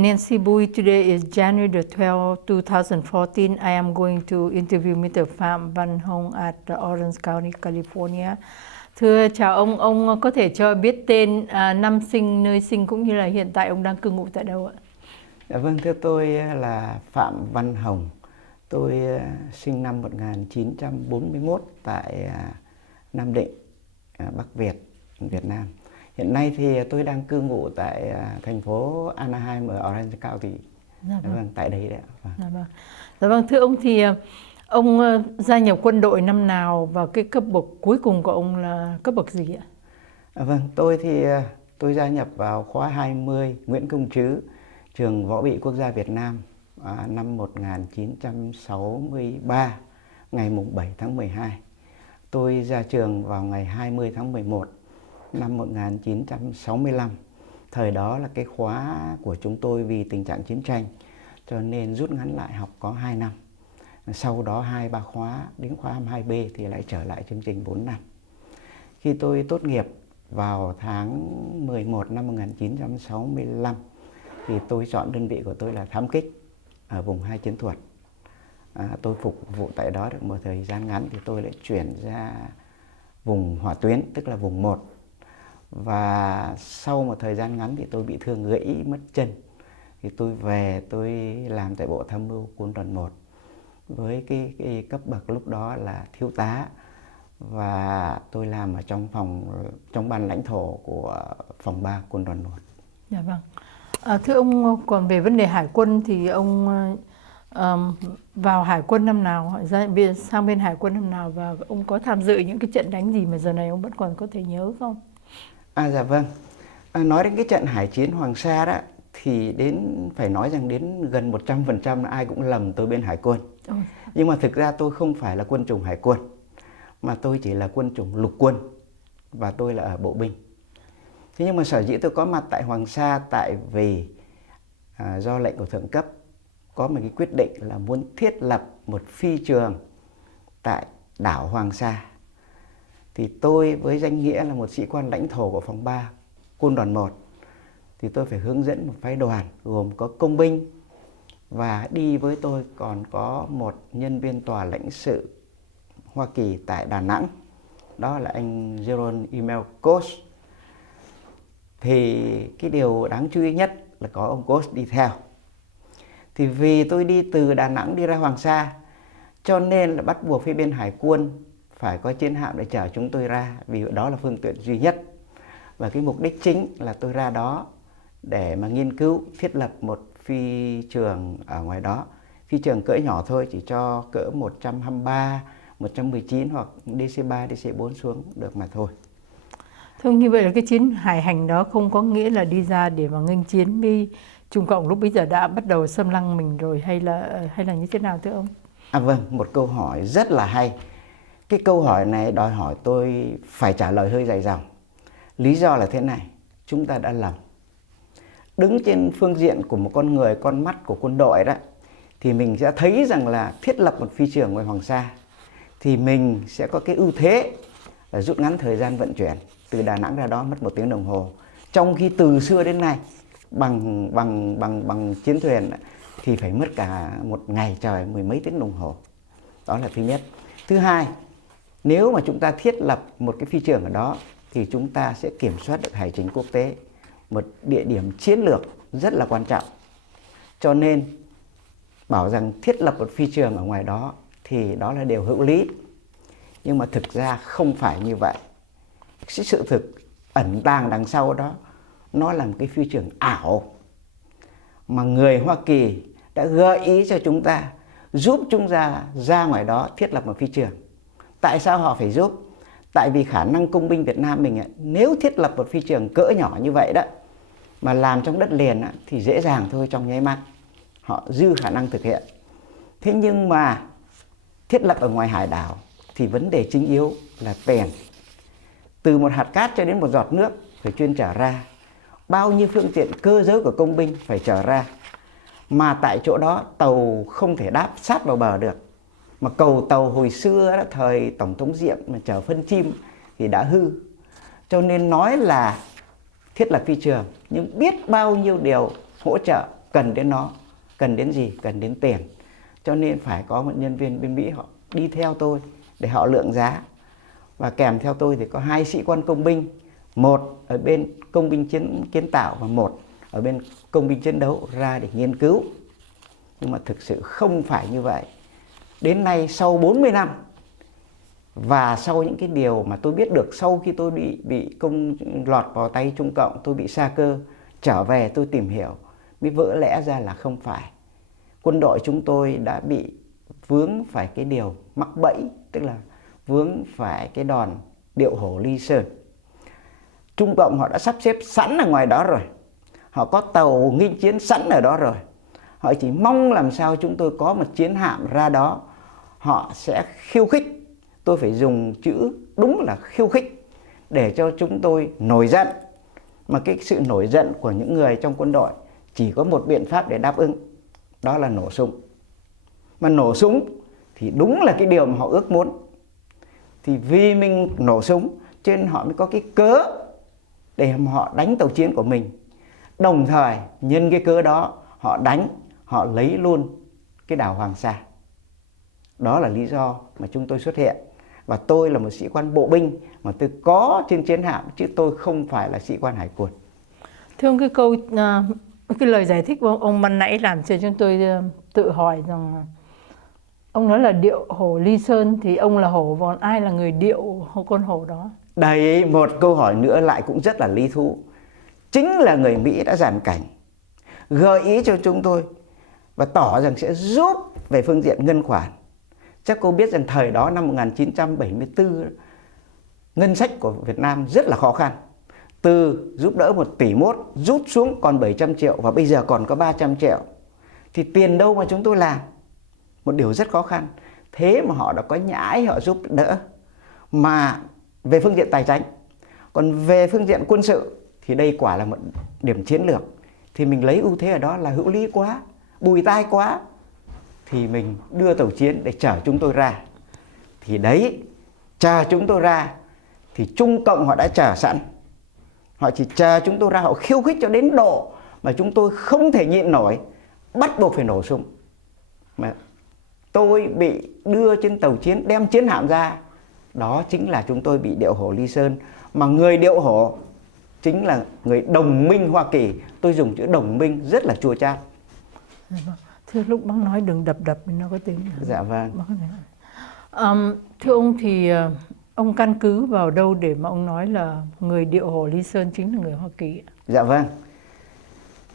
Nancy Bui, today is January the 12th, 2014. I am going to interview Mr. Phạm Văn Hồng at Orange County, California. Thưa chào ông có thể cho biết tên, năm sinh, nơi sinh cũng như là hiện tại ông đang cư ngụ tại đâu ạ? Dạ vâng, thưa tôi là Phạm Văn Hồng. Tôi sinh năm 1941 tại Nam Định, Bắc Việt, Việt Nam. Hiện nay thì tôi đang cư ngụ tại thành phố Anaheim ở Orange County. Dạ vâng. Vâng, tại đây đấy ạ. Vâng. Dạ vâng. Dạ vâng, thưa ông thì ông gia nhập quân đội năm nào và cái cấp bậc cuối cùng của ông là cấp bậc gì ạ? Vâng, tôi gia nhập vào khóa 20 Nguyễn Công Trứ, trường Võ bị Quốc gia Việt Nam năm 1963, ngày mùng 7 tháng 12. Tôi ra trường vào ngày 20 tháng 11 năm 1965. Thời đó là cái khóa của chúng tôi vì tình trạng chiến tranh cho nên rút ngắn lại học có 2 năm. Sau đó 2-3 khóa, đến khóa 22B thì lại trở lại chương trình 4 năm. Khi tôi tốt nghiệp vào tháng 11 năm 1965 thì tôi chọn đơn vị của tôi là thám kích ở vùng 2 chiến thuật. Tôi phục vụ tại đó được một thời gian ngắn thì tôi lại chuyển ra vùng hỏa tuyến, tức là vùng 1. Và sau một thời gian ngắn thì tôi bị thương gãy mất chân. Thì tôi về tôi làm tại Bộ Tham mưu Quân đoàn 1 với cái cấp bậc lúc đó là thiếu tá. Và tôi làm ở trong ban lãnh thổ của phòng 3 Quân đoàn 1. Dạ vâng. Thưa ông, còn về vấn đề hải quân thì ông vào hải quân năm nào, sang bên hải quân năm nào, và ông có tham dự những cái trận đánh gì mà giờ này ông vẫn còn có thể nhớ không? Dạ vâng. Nói đến cái trận hải chiến Hoàng Sa đó thì phải nói rằng đến gần 100% ai cũng lầm tôi bên hải quân. Nhưng mà thực ra tôi không phải là quân chủng hải quân, mà tôi chỉ là quân chủng lục quân và tôi là ở bộ binh. Thế nhưng mà sở dĩ tôi có mặt tại Hoàng Sa tại vì do lệnh của thượng cấp có một cái quyết định là muốn thiết lập một phi trường tại đảo Hoàng Sa. Thì tôi với danh nghĩa là một sĩ quan lãnh thổ của phòng 3 Quân đoàn 1 thì tôi phải hướng dẫn một phái đoàn gồm có công binh, và đi với tôi còn có một nhân viên tòa lãnh sự Hoa Kỳ tại Đà Nẵng, đó là anh Jerome Emil Koch. Thì cái điều đáng chú ý nhất là có ông Koch đi theo. Thì vì tôi đi từ Đà Nẵng đi ra Hoàng Sa cho nên là bắt buộc phía bên hải quân phải có chiến hạm để chở chúng tôi ra, vì đó là phương tiện duy nhất. Và cái mục đích chính là tôi ra đó để mà nghiên cứu thiết lập một phi trường ở ngoài đó. Phi trường cỡ nhỏ thôi, chỉ cho cỡ 123, 119 hoặc DC3, DC4 xuống được mà thôi. Thưa ông, như vậy là cái chiến hải hành đó không có nghĩa là đi ra để mà nghênh chiến với Trung Cộng lúc bây giờ đã bắt đầu xâm lăng mình rồi, hay là như thế nào thưa ông? Vâng, một câu hỏi rất là hay. Cái câu hỏi này đòi hỏi tôi phải trả lời hơi dài dòng. Lý do là thế này, chúng ta đã lầm. Đứng trên phương diện của một con người, con mắt của quân đội đó, thì mình sẽ thấy rằng là thiết lập một phi trường ngoài Hoàng Sa thì mình sẽ có cái ưu thế là rút ngắn thời gian vận chuyển. Từ Đà Nẵng ra đó mất 1 tiếng đồng hồ. Trong khi từ xưa đến nay bằng chiến thuyền thì phải mất cả một ngày trời, 10 mấy tiếng đồng hồ. Đó là thứ nhất. Thứ hai, nếu mà chúng ta thiết lập một cái phi trường ở đó thì chúng ta sẽ kiểm soát được hải chính quốc tế, một địa điểm chiến lược rất là quan trọng. Cho nên bảo rằng thiết lập một phi trường ở ngoài đó thì đó là điều hữu lý. Nhưng mà thực ra không phải như vậy. Sự thực ẩn tàng đằng sau đó, nó là một cái phi trường ảo mà người Hoa Kỳ đã gợi ý cho chúng ta, giúp chúng ta ra ngoài đó thiết lập một phi trường. Tại sao họ phải giúp? Tại vì khả năng công binh Việt Nam mình nếu thiết lập một phi trường cỡ nhỏ như vậy đó mà làm trong đất liền thì dễ dàng thôi, trong nháy mắt họ dư khả năng thực hiện. Thế nhưng mà thiết lập ở ngoài hải đảo thì vấn đề chính yếu là tiền. Từ một hạt cát cho đến một giọt nước phải chuyên trở ra. Bao nhiêu phương tiện cơ giới của công binh phải trở ra. Mà tại chỗ đó tàu không thể đáp sát vào bờ được. Mà cầu tàu hồi xưa đó, thời Tổng thống Diệm mà chở phân chim thì đã hư. Cho nên nói là thiết lập phi trường, nhưng biết bao nhiêu điều hỗ trợ cần đến nó. Cần đến gì? Cần đến tiền. Cho nên phải có một nhân viên bên Mỹ họ đi theo tôi để họ lượng giá. Và kèm theo tôi thì có 2 sĩ quan công binh, một ở bên công binh kiến tạo và một ở bên công binh chiến đấu ra để nghiên cứu. Nhưng mà thực sự không phải như vậy. Đến nay sau 40 năm và sau những cái điều mà tôi biết được sau khi tôi bị lọt vào tay Trung Cộng, tôi bị sa cơ, trở về tôi tìm hiểu mới vỡ lẽ ra là không phải. Quân đội chúng tôi đã bị vướng phải cái điều mắc bẫy, tức là vướng phải cái đòn điệu hổ Ly Sơn. Trung Cộng họ đã sắp xếp sẵn ở ngoài đó rồi. Họ có tàu nghinh chiến sẵn ở đó rồi. Họ chỉ mong làm sao chúng tôi có một chiến hạm ra đó. Họ sẽ khiêu khích. Tôi phải dùng chữ đúng là khiêu khích để cho chúng tôi nổi giận. Mà cái sự nổi giận của những người trong quân đội chỉ có một biện pháp để đáp ứng. Đó là nổ súng. Mà nổ súng thì đúng là cái điều mà họ ước muốn. Thì vì mình nổ súng cho nên họ mới có cái cớ để mà họ đánh tàu chiến của mình. Đồng thời nhân cái cớ đó họ đánh, họ lấy luôn cái đảo Hoàng Sa. Đó là lý do mà chúng tôi xuất hiện. Và tôi là một sĩ quan bộ binh mà tôi có trên chiến hạm chứ tôi không phải là sĩ quan hải quân. Thưa ông, cái lời giải thích của ông ban nãy làm cho chúng tôi tự hỏi rằng ông nói là điệu hổ Ly Sơn thì ông là hổ, còn ai là người điệu con hổ đó? Đây, một câu hỏi nữa lại cũng rất là lý thú. Chính là người Mỹ đã giàn cảnh, gợi ý cho chúng tôi và tỏ rằng sẽ giúp về phương diện ngân khoản. Chắc cô biết rằng thời đó năm 1974, ngân sách của Việt Nam rất là khó khăn. Từ giúp đỡ 1,1 tỷ rút xuống còn 700 triệu và bây giờ còn có 300 triệu. Thì tiền đâu mà chúng tôi làm? Một điều rất khó khăn. Thế mà họ đã có nhãi họ giúp đỡ. Mà về phương diện tài chính. Còn về phương diện quân sự thì đây quả là một điểm chiến lược. Thì mình lấy ưu thế ở đó là hữu lý quá, bùi tai quá. Thì mình đưa tàu chiến để chở chúng tôi ra. Thì đấy, chờ chúng tôi ra thì Trung Cộng họ đã chờ sẵn. Họ chỉ chờ chúng tôi ra, họ khiêu khích cho đến độ mà chúng tôi không thể nhịn nổi, bắt buộc phải nổ súng. Mà tôi bị đưa trên tàu chiến, đem chiến hạm ra. Đó chính là chúng tôi bị điệu hổ Ly Sơn. Mà người điệu hổ chính là người đồng minh Hoa Kỳ. Tôi dùng chữ đồng minh rất là chua chát. Thưa, lúc bác nói đừng đập nó có tính. Dạ vâng. Thưa ông thì ông căn cứ vào đâu để mà ông nói là người điệu hổ Ly Sơn chính là người Hoa Kỳ? Dạ vâng.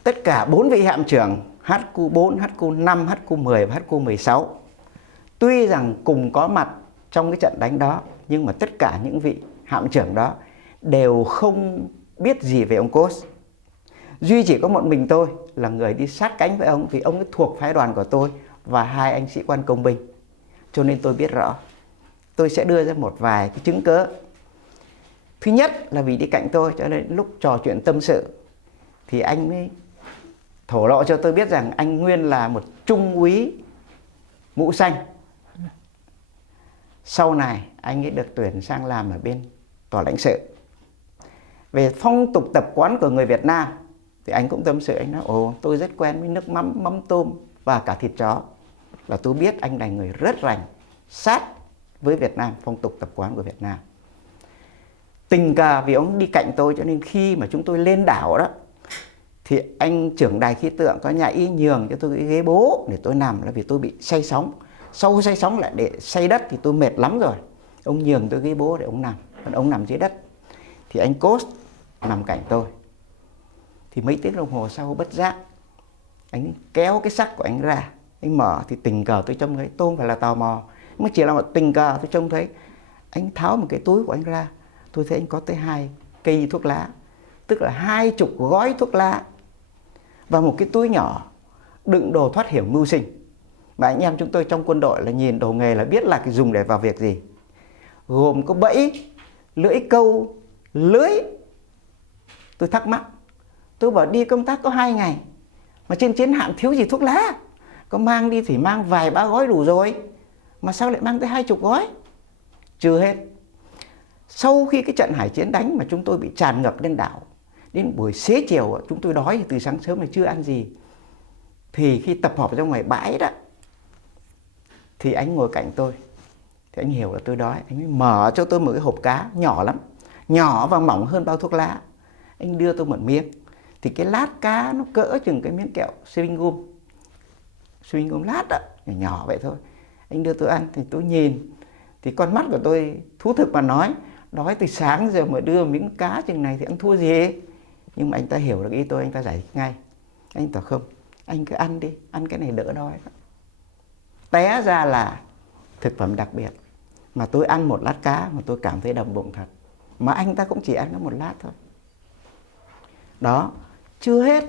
Tất cả 4 vị hạm trưởng HQ4, HQ5, HQ10 và HQ16 tuy rằng cùng có mặt trong cái trận đánh đó, nhưng mà tất cả những vị hạm trưởng đó đều không biết gì về ông Koch. Duy chỉ có một mình tôi là người đi sát cánh với ông, vì ông ấy thuộc phái đoàn của tôi và 2 anh sĩ quan công binh. Cho nên tôi biết rõ. Tôi sẽ đưa ra một vài cái chứng cớ. Thứ nhất là vì đi cạnh tôi, cho nên lúc trò chuyện tâm sự thì anh mới thổ lộ cho tôi biết rằng anh nguyên là một trung úy mũ xanh. Sau này anh ấy được tuyển sang làm ở bên tòa lãnh sự. Về phong tục tập quán của người Việt Nam thì anh cũng tâm sự, anh nói ồ, tôi rất quen với nước mắm, mắm tôm và cả thịt chó. Và tôi biết anh là người rất rành, sát với Việt Nam, phong tục tập quán của Việt Nam. Tình cờ vì ông đi cạnh tôi cho nên khi mà chúng tôi lên đảo đó thì anh trưởng đài khí tượng có nhà y nhường cho tôi cái ghế bố để tôi nằm, là vì tôi bị say sóng. Sau say sóng lại để say đất thì tôi mệt lắm rồi. Ông nhường tôi ghế bố để ông nằm, còn ông nằm dưới đất. Thì anh Koch nằm cạnh tôi. Thì mấy tiếng đồng hồ sau bất giác anh kéo cái sắt của anh ra, anh mở thì tình cờ tôi trông thấy, tôi không phải là tò mò, mà chỉ là một tình cờ tôi trông thấy anh tháo một cái túi của anh ra. Tôi thấy anh có tới 2 cây thuốc lá, tức là 20 gói thuốc lá và một cái túi nhỏ đựng đồ thoát hiểm mưu sinh. Mà anh em chúng tôi trong quân đội là nhìn đồ nghề là biết là cái dùng để vào việc gì. Gồm có bẫy, lưỡi câu, lưới. Tôi thắc mắc, tôi bảo đi công tác có 2 ngày mà trên chiến hạm thiếu gì thuốc lá. Có mang đi thì mang vài 3 gói đủ rồi, mà sao lại mang tới 20 gói? Chưa hết. Sau khi cái trận hải chiến đánh mà chúng tôi bị tràn ngập lên đảo, đến buổi xế chiều chúng tôi đói từ sáng sớm mà chưa ăn gì. Thì khi tập hợp ra ngoài bãi đó, thì anh ngồi cạnh tôi, thì anh hiểu là tôi đói. Anh mới mở cho tôi một cái hộp cá nhỏ lắm, nhỏ và mỏng hơn bao thuốc lá. Anh đưa tôi một miếng, thì cái lát cá nó cỡ chừng cái miếng kẹo chewing gum lát đó, nhỏ nhỏ vậy thôi. Anh đưa tôi ăn, thì tôi nhìn, thì con mắt của tôi thú thực mà nói, đói từ sáng giờ mà đưa miếng cá chừng này thì ăn thua gì. Nhưng mà anh ta hiểu được ý tôi, anh ta giải thích ngay. Anh bảo không, anh cứ ăn đi, ăn cái này đỡ đói. Té ra là thực phẩm đặc biệt, mà tôi ăn một lát cá mà tôi cảm thấy đầm bụng thật, mà anh ta cũng chỉ ăn có một lát thôi. Đó, chưa hết.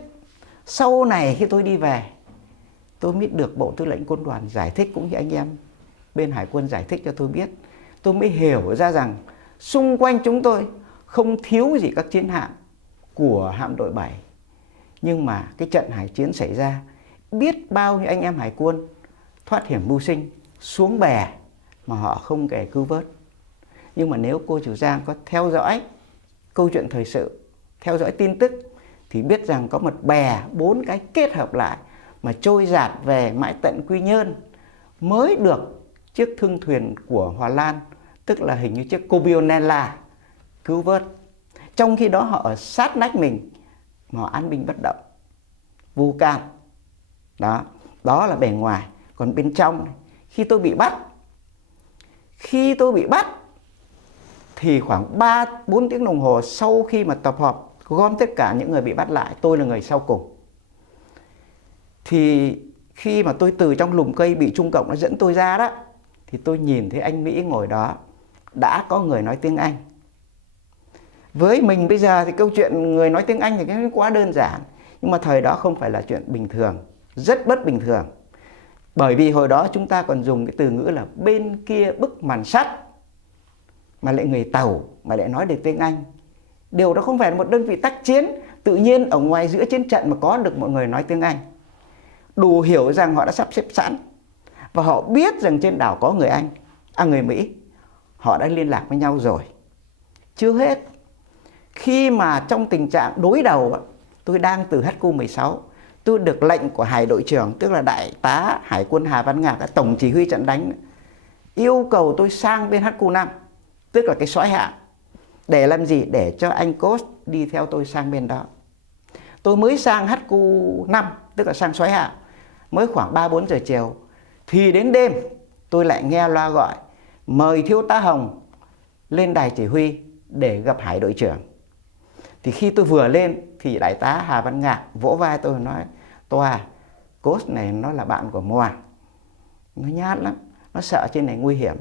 Sau này khi tôi đi về, tôi mới được Bộ Tư lệnh Quân đoàn giải thích, cũng như anh em bên Hải quân giải thích cho tôi biết. Tôi mới hiểu ra rằng xung quanh chúng tôi không thiếu gì các chiến hạm của hạm đội 7. Nhưng mà cái trận hải chiến xảy ra, biết bao nhiêu anh em hải quân thoát hiểm mưu sinh xuống bè mà họ không kể cứu vớt. Nhưng mà nếu cô chủ Giang có theo dõi câu chuyện thời sự, theo dõi tin tức, thì biết rằng có một bè 4 cái kết hợp lại mà trôi dạt về mãi tận Quy Nhơn mới được chiếc thương thuyền của Hòa Lan, tức là hình như chiếc Cobionella, cứu vớt. Trong khi đó họ ở sát nách mình mà họ an binh bất động, vô can. Đó là bề ngoài. Còn bên trong, khi tôi bị bắt thì khoảng 3-4 tiếng đồng hồ sau khi mà tập hợp gom tất cả những người bị bắt lại, tôi là người sau cùng. Thì khi mà tôi từ trong lùm cây bị Trung Cộng nó dẫn tôi ra đó, thì tôi nhìn thấy anh Mỹ ngồi đó, đã có người nói tiếng Anh. Với mình bây giờ thì câu chuyện người nói tiếng Anh thì cái quá đơn giản, nhưng mà thời đó không phải là chuyện bình thường, rất bất bình thường. Bởi vì hồi đó chúng ta còn dùng cái từ ngữ là bên kia bức màn sắt, mà lại người Tàu mà lại nói được tiếng Anh. Điều đó không phải là một đơn vị tác chiến tự nhiên ở ngoài giữa chiến trận mà có được một người nói tiếng Anh. Đủ hiểu rằng họ đã sắp xếp sẵn, và họ biết rằng trên đảo có người Mỹ. Họ đã liên lạc với nhau rồi. Chưa hết, khi mà trong tình trạng đối đầu, tôi đang từ HQ-16, tôi được lệnh của Hải đội trưởng, tức là Đại tá Hải quân Hà Văn Ngạc, tổng chỉ huy trận đánh, yêu cầu tôi sang bên HQ-5, tức là cái soái hạm. Để làm gì? Để cho anh Cốt đi theo tôi sang bên đó. Tôi mới sang HQ-5, tức là sang soái hạm, mới khoảng 3-4 giờ chiều. Thì đến đêm tôi lại nghe loa gọi mời thiếu tá Hồng lên đài chỉ huy để gặp Hải đội trưởng. Thì khi tôi vừa lên thì đại tá Hà Văn Ngạc vỗ vai tôi nói: Toa, Cốt này nó là bạn của Moa, nó nhát lắm, nó sợ trên này nguy hiểm.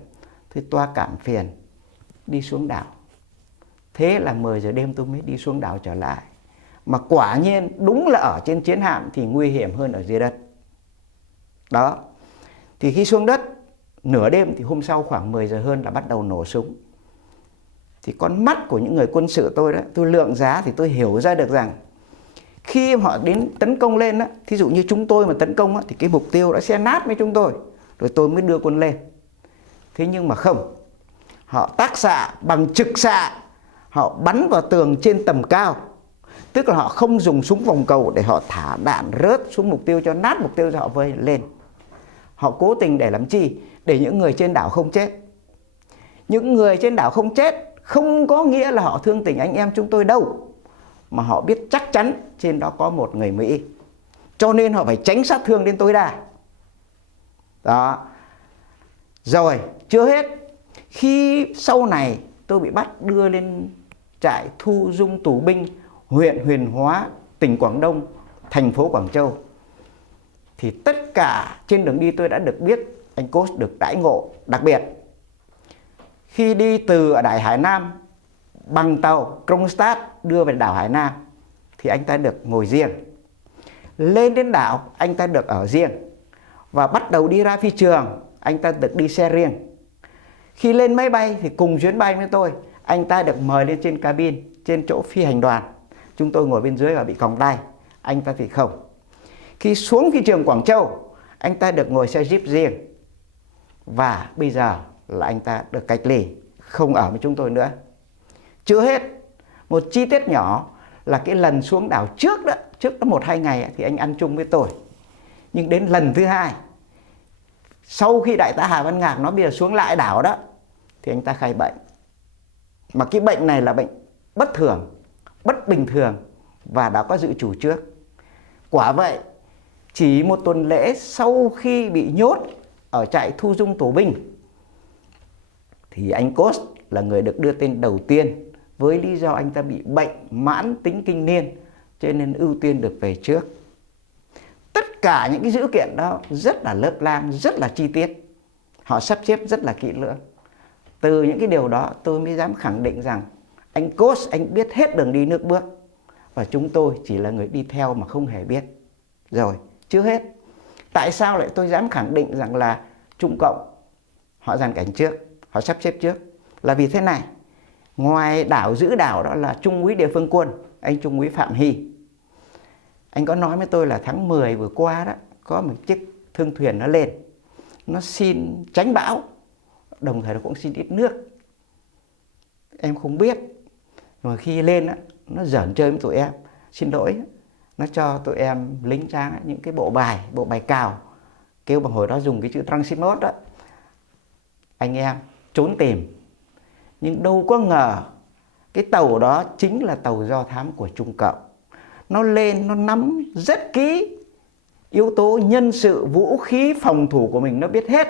Thì Toa cảm phiền đi xuống đảo. Thế là 10 giờ đêm tôi mới đi xuống đảo trở lại. Mà quả nhiên đúng là ở trên chiến hạm thì nguy hiểm hơn ở dưới đất. Đó. Thì khi xuống đất nửa đêm thì hôm sau khoảng 10 giờ hơn là bắt đầu nổ súng. Thì con mắt của những người quân sự tôi đó, tôi lượng giá thì tôi hiểu ra được rằng khi họ đến tấn công lên đó, thí dụ như chúng tôi mà tấn công đó, thì cái mục tiêu đã xé nát với chúng tôi, rồi tôi mới đưa quân lên. Thế nhưng mà không, họ tác xạ bằng trực xạ, họ bắn vào tường trên tầm cao. Tức là họ không dùng súng vòng cầu để họ thả đạn rớt xuống mục tiêu cho nát mục tiêu, cho họ vơi lên. Họ cố tình để làm chi? Để những người trên đảo không chết. Những người trên đảo không chết không có nghĩa là họ thương tình anh em chúng tôi đâu, mà họ biết chắc chắn trên đó có một người Mỹ, cho nên họ phải tránh sát thương đến tối đa. Đó. Rồi, chưa hết. Khi sau này tôi bị bắt đưa lên trại thu dung tù binh huyện Huyền Hóa, tỉnh Quảng Đông, thành phố Quảng Châu, thì tất cả trên đường đi tôi đã được biết anh Cốt được đãi ngộ đặc biệt. Khi đi từ Đại Hải Nam bằng tàu Kronstadt đưa về đảo Hải Nam thì anh ta được ngồi riêng. Lên đến đảo anh ta được ở riêng. Và bắt đầu đi ra phi trường anh ta được đi xe riêng. Khi lên máy bay thì cùng chuyến bay với tôi, anh ta được mời lên trên cabin, trên chỗ phi hành đoàn. Chúng tôi ngồi bên dưới và bị còng tay, anh ta thì không. Khi xuống phi trường Quảng Châu, anh ta được ngồi xe jeep riêng. Và bây giờ là anh ta được cách ly, không ở với chúng tôi nữa. Chưa hết, một chi tiết nhỏ là cái lần xuống đảo trước đó 1-2 ngày thì anh ăn chung với tôi. Nhưng đến lần thứ hai, sau khi đại tá Hà Văn Ngạc nó bây giờ xuống lại đảo đó, thì anh ta khai bệnh. Mà cái bệnh này là bệnh bất thường, bất bình thường và đã có dự trù trước. Quả vậy, chỉ một tuần lễ sau khi bị nhốt ở trại thu dung tù binh, thì anh Cốt là người được đưa tên đầu tiên, với lý do anh ta bị bệnh mãn tính kinh niên, cho nên ưu tiên được về trước. Tất cả những cái dữ kiện đó rất là lớp lang, rất là chi tiết. Họ sắp xếp rất là kỹ lưỡng. Từ những cái điều đó tôi mới dám khẳng định rằng anh Cốt, anh biết hết đường đi nước bước, và chúng tôi chỉ là người đi theo mà không hề biết. Rồi, chưa hết. Tại sao lại tôi dám khẳng định rằng là Trung Cộng họ dàn cảnh trước, họ sắp xếp trước? Là vì thế này, ngoài đảo giữ đảo đó là Trung úy địa phương quân, anh Trung úy Phạm Hy. Anh có nói với tôi là tháng 10 vừa qua đó, có một chiếc thương thuyền nó lên, nó xin tránh bão, đồng thời nó cũng xin ít nước. Em không biết, mà khi lên đó, nó giỡn chơi với tụi em, xin lỗi, nó cho tụi em lính trang những cái bộ bài cào, kêu bằng hồi đó dùng cái chữ transit mode đó. Anh em trốn tìm, nhưng đâu có ngờ cái tàu đó chính là tàu do thám của Trung Cộng. Nó lên, nó nắm rất kỹ yếu tố nhân sự, vũ khí, phòng thủ của mình, nó biết hết,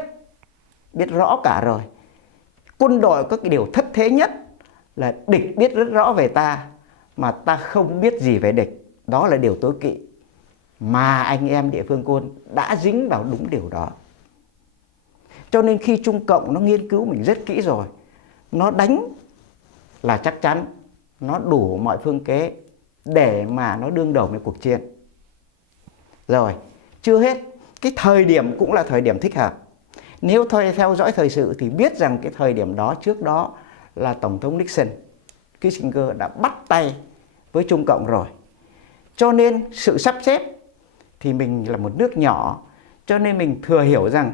biết rõ cả rồi. Quân đội có cái điều thất thế nhất là địch biết rất rõ về ta, mà ta không biết gì về địch. Đó là điều tối kỵ. Mà anh em địa phương quân đã dính vào đúng điều đó. Cho nên khi Trung Cộng nó nghiên cứu mình rất kỹ rồi, nó đánh là chắc chắn, nó đủ mọi phương kế để mà nó đương đầu với cuộc chiến. Rồi, chưa hết, cái thời điểm cũng là thời điểm thích hợp. Nếu theo dõi thời sự thì biết rằng cái thời điểm đó, trước đó là Tổng thống Nixon, Kissinger đã bắt tay với Trung Cộng rồi. Cho nên sự sắp xếp thì mình là một nước nhỏ, cho nên mình thừa hiểu rằng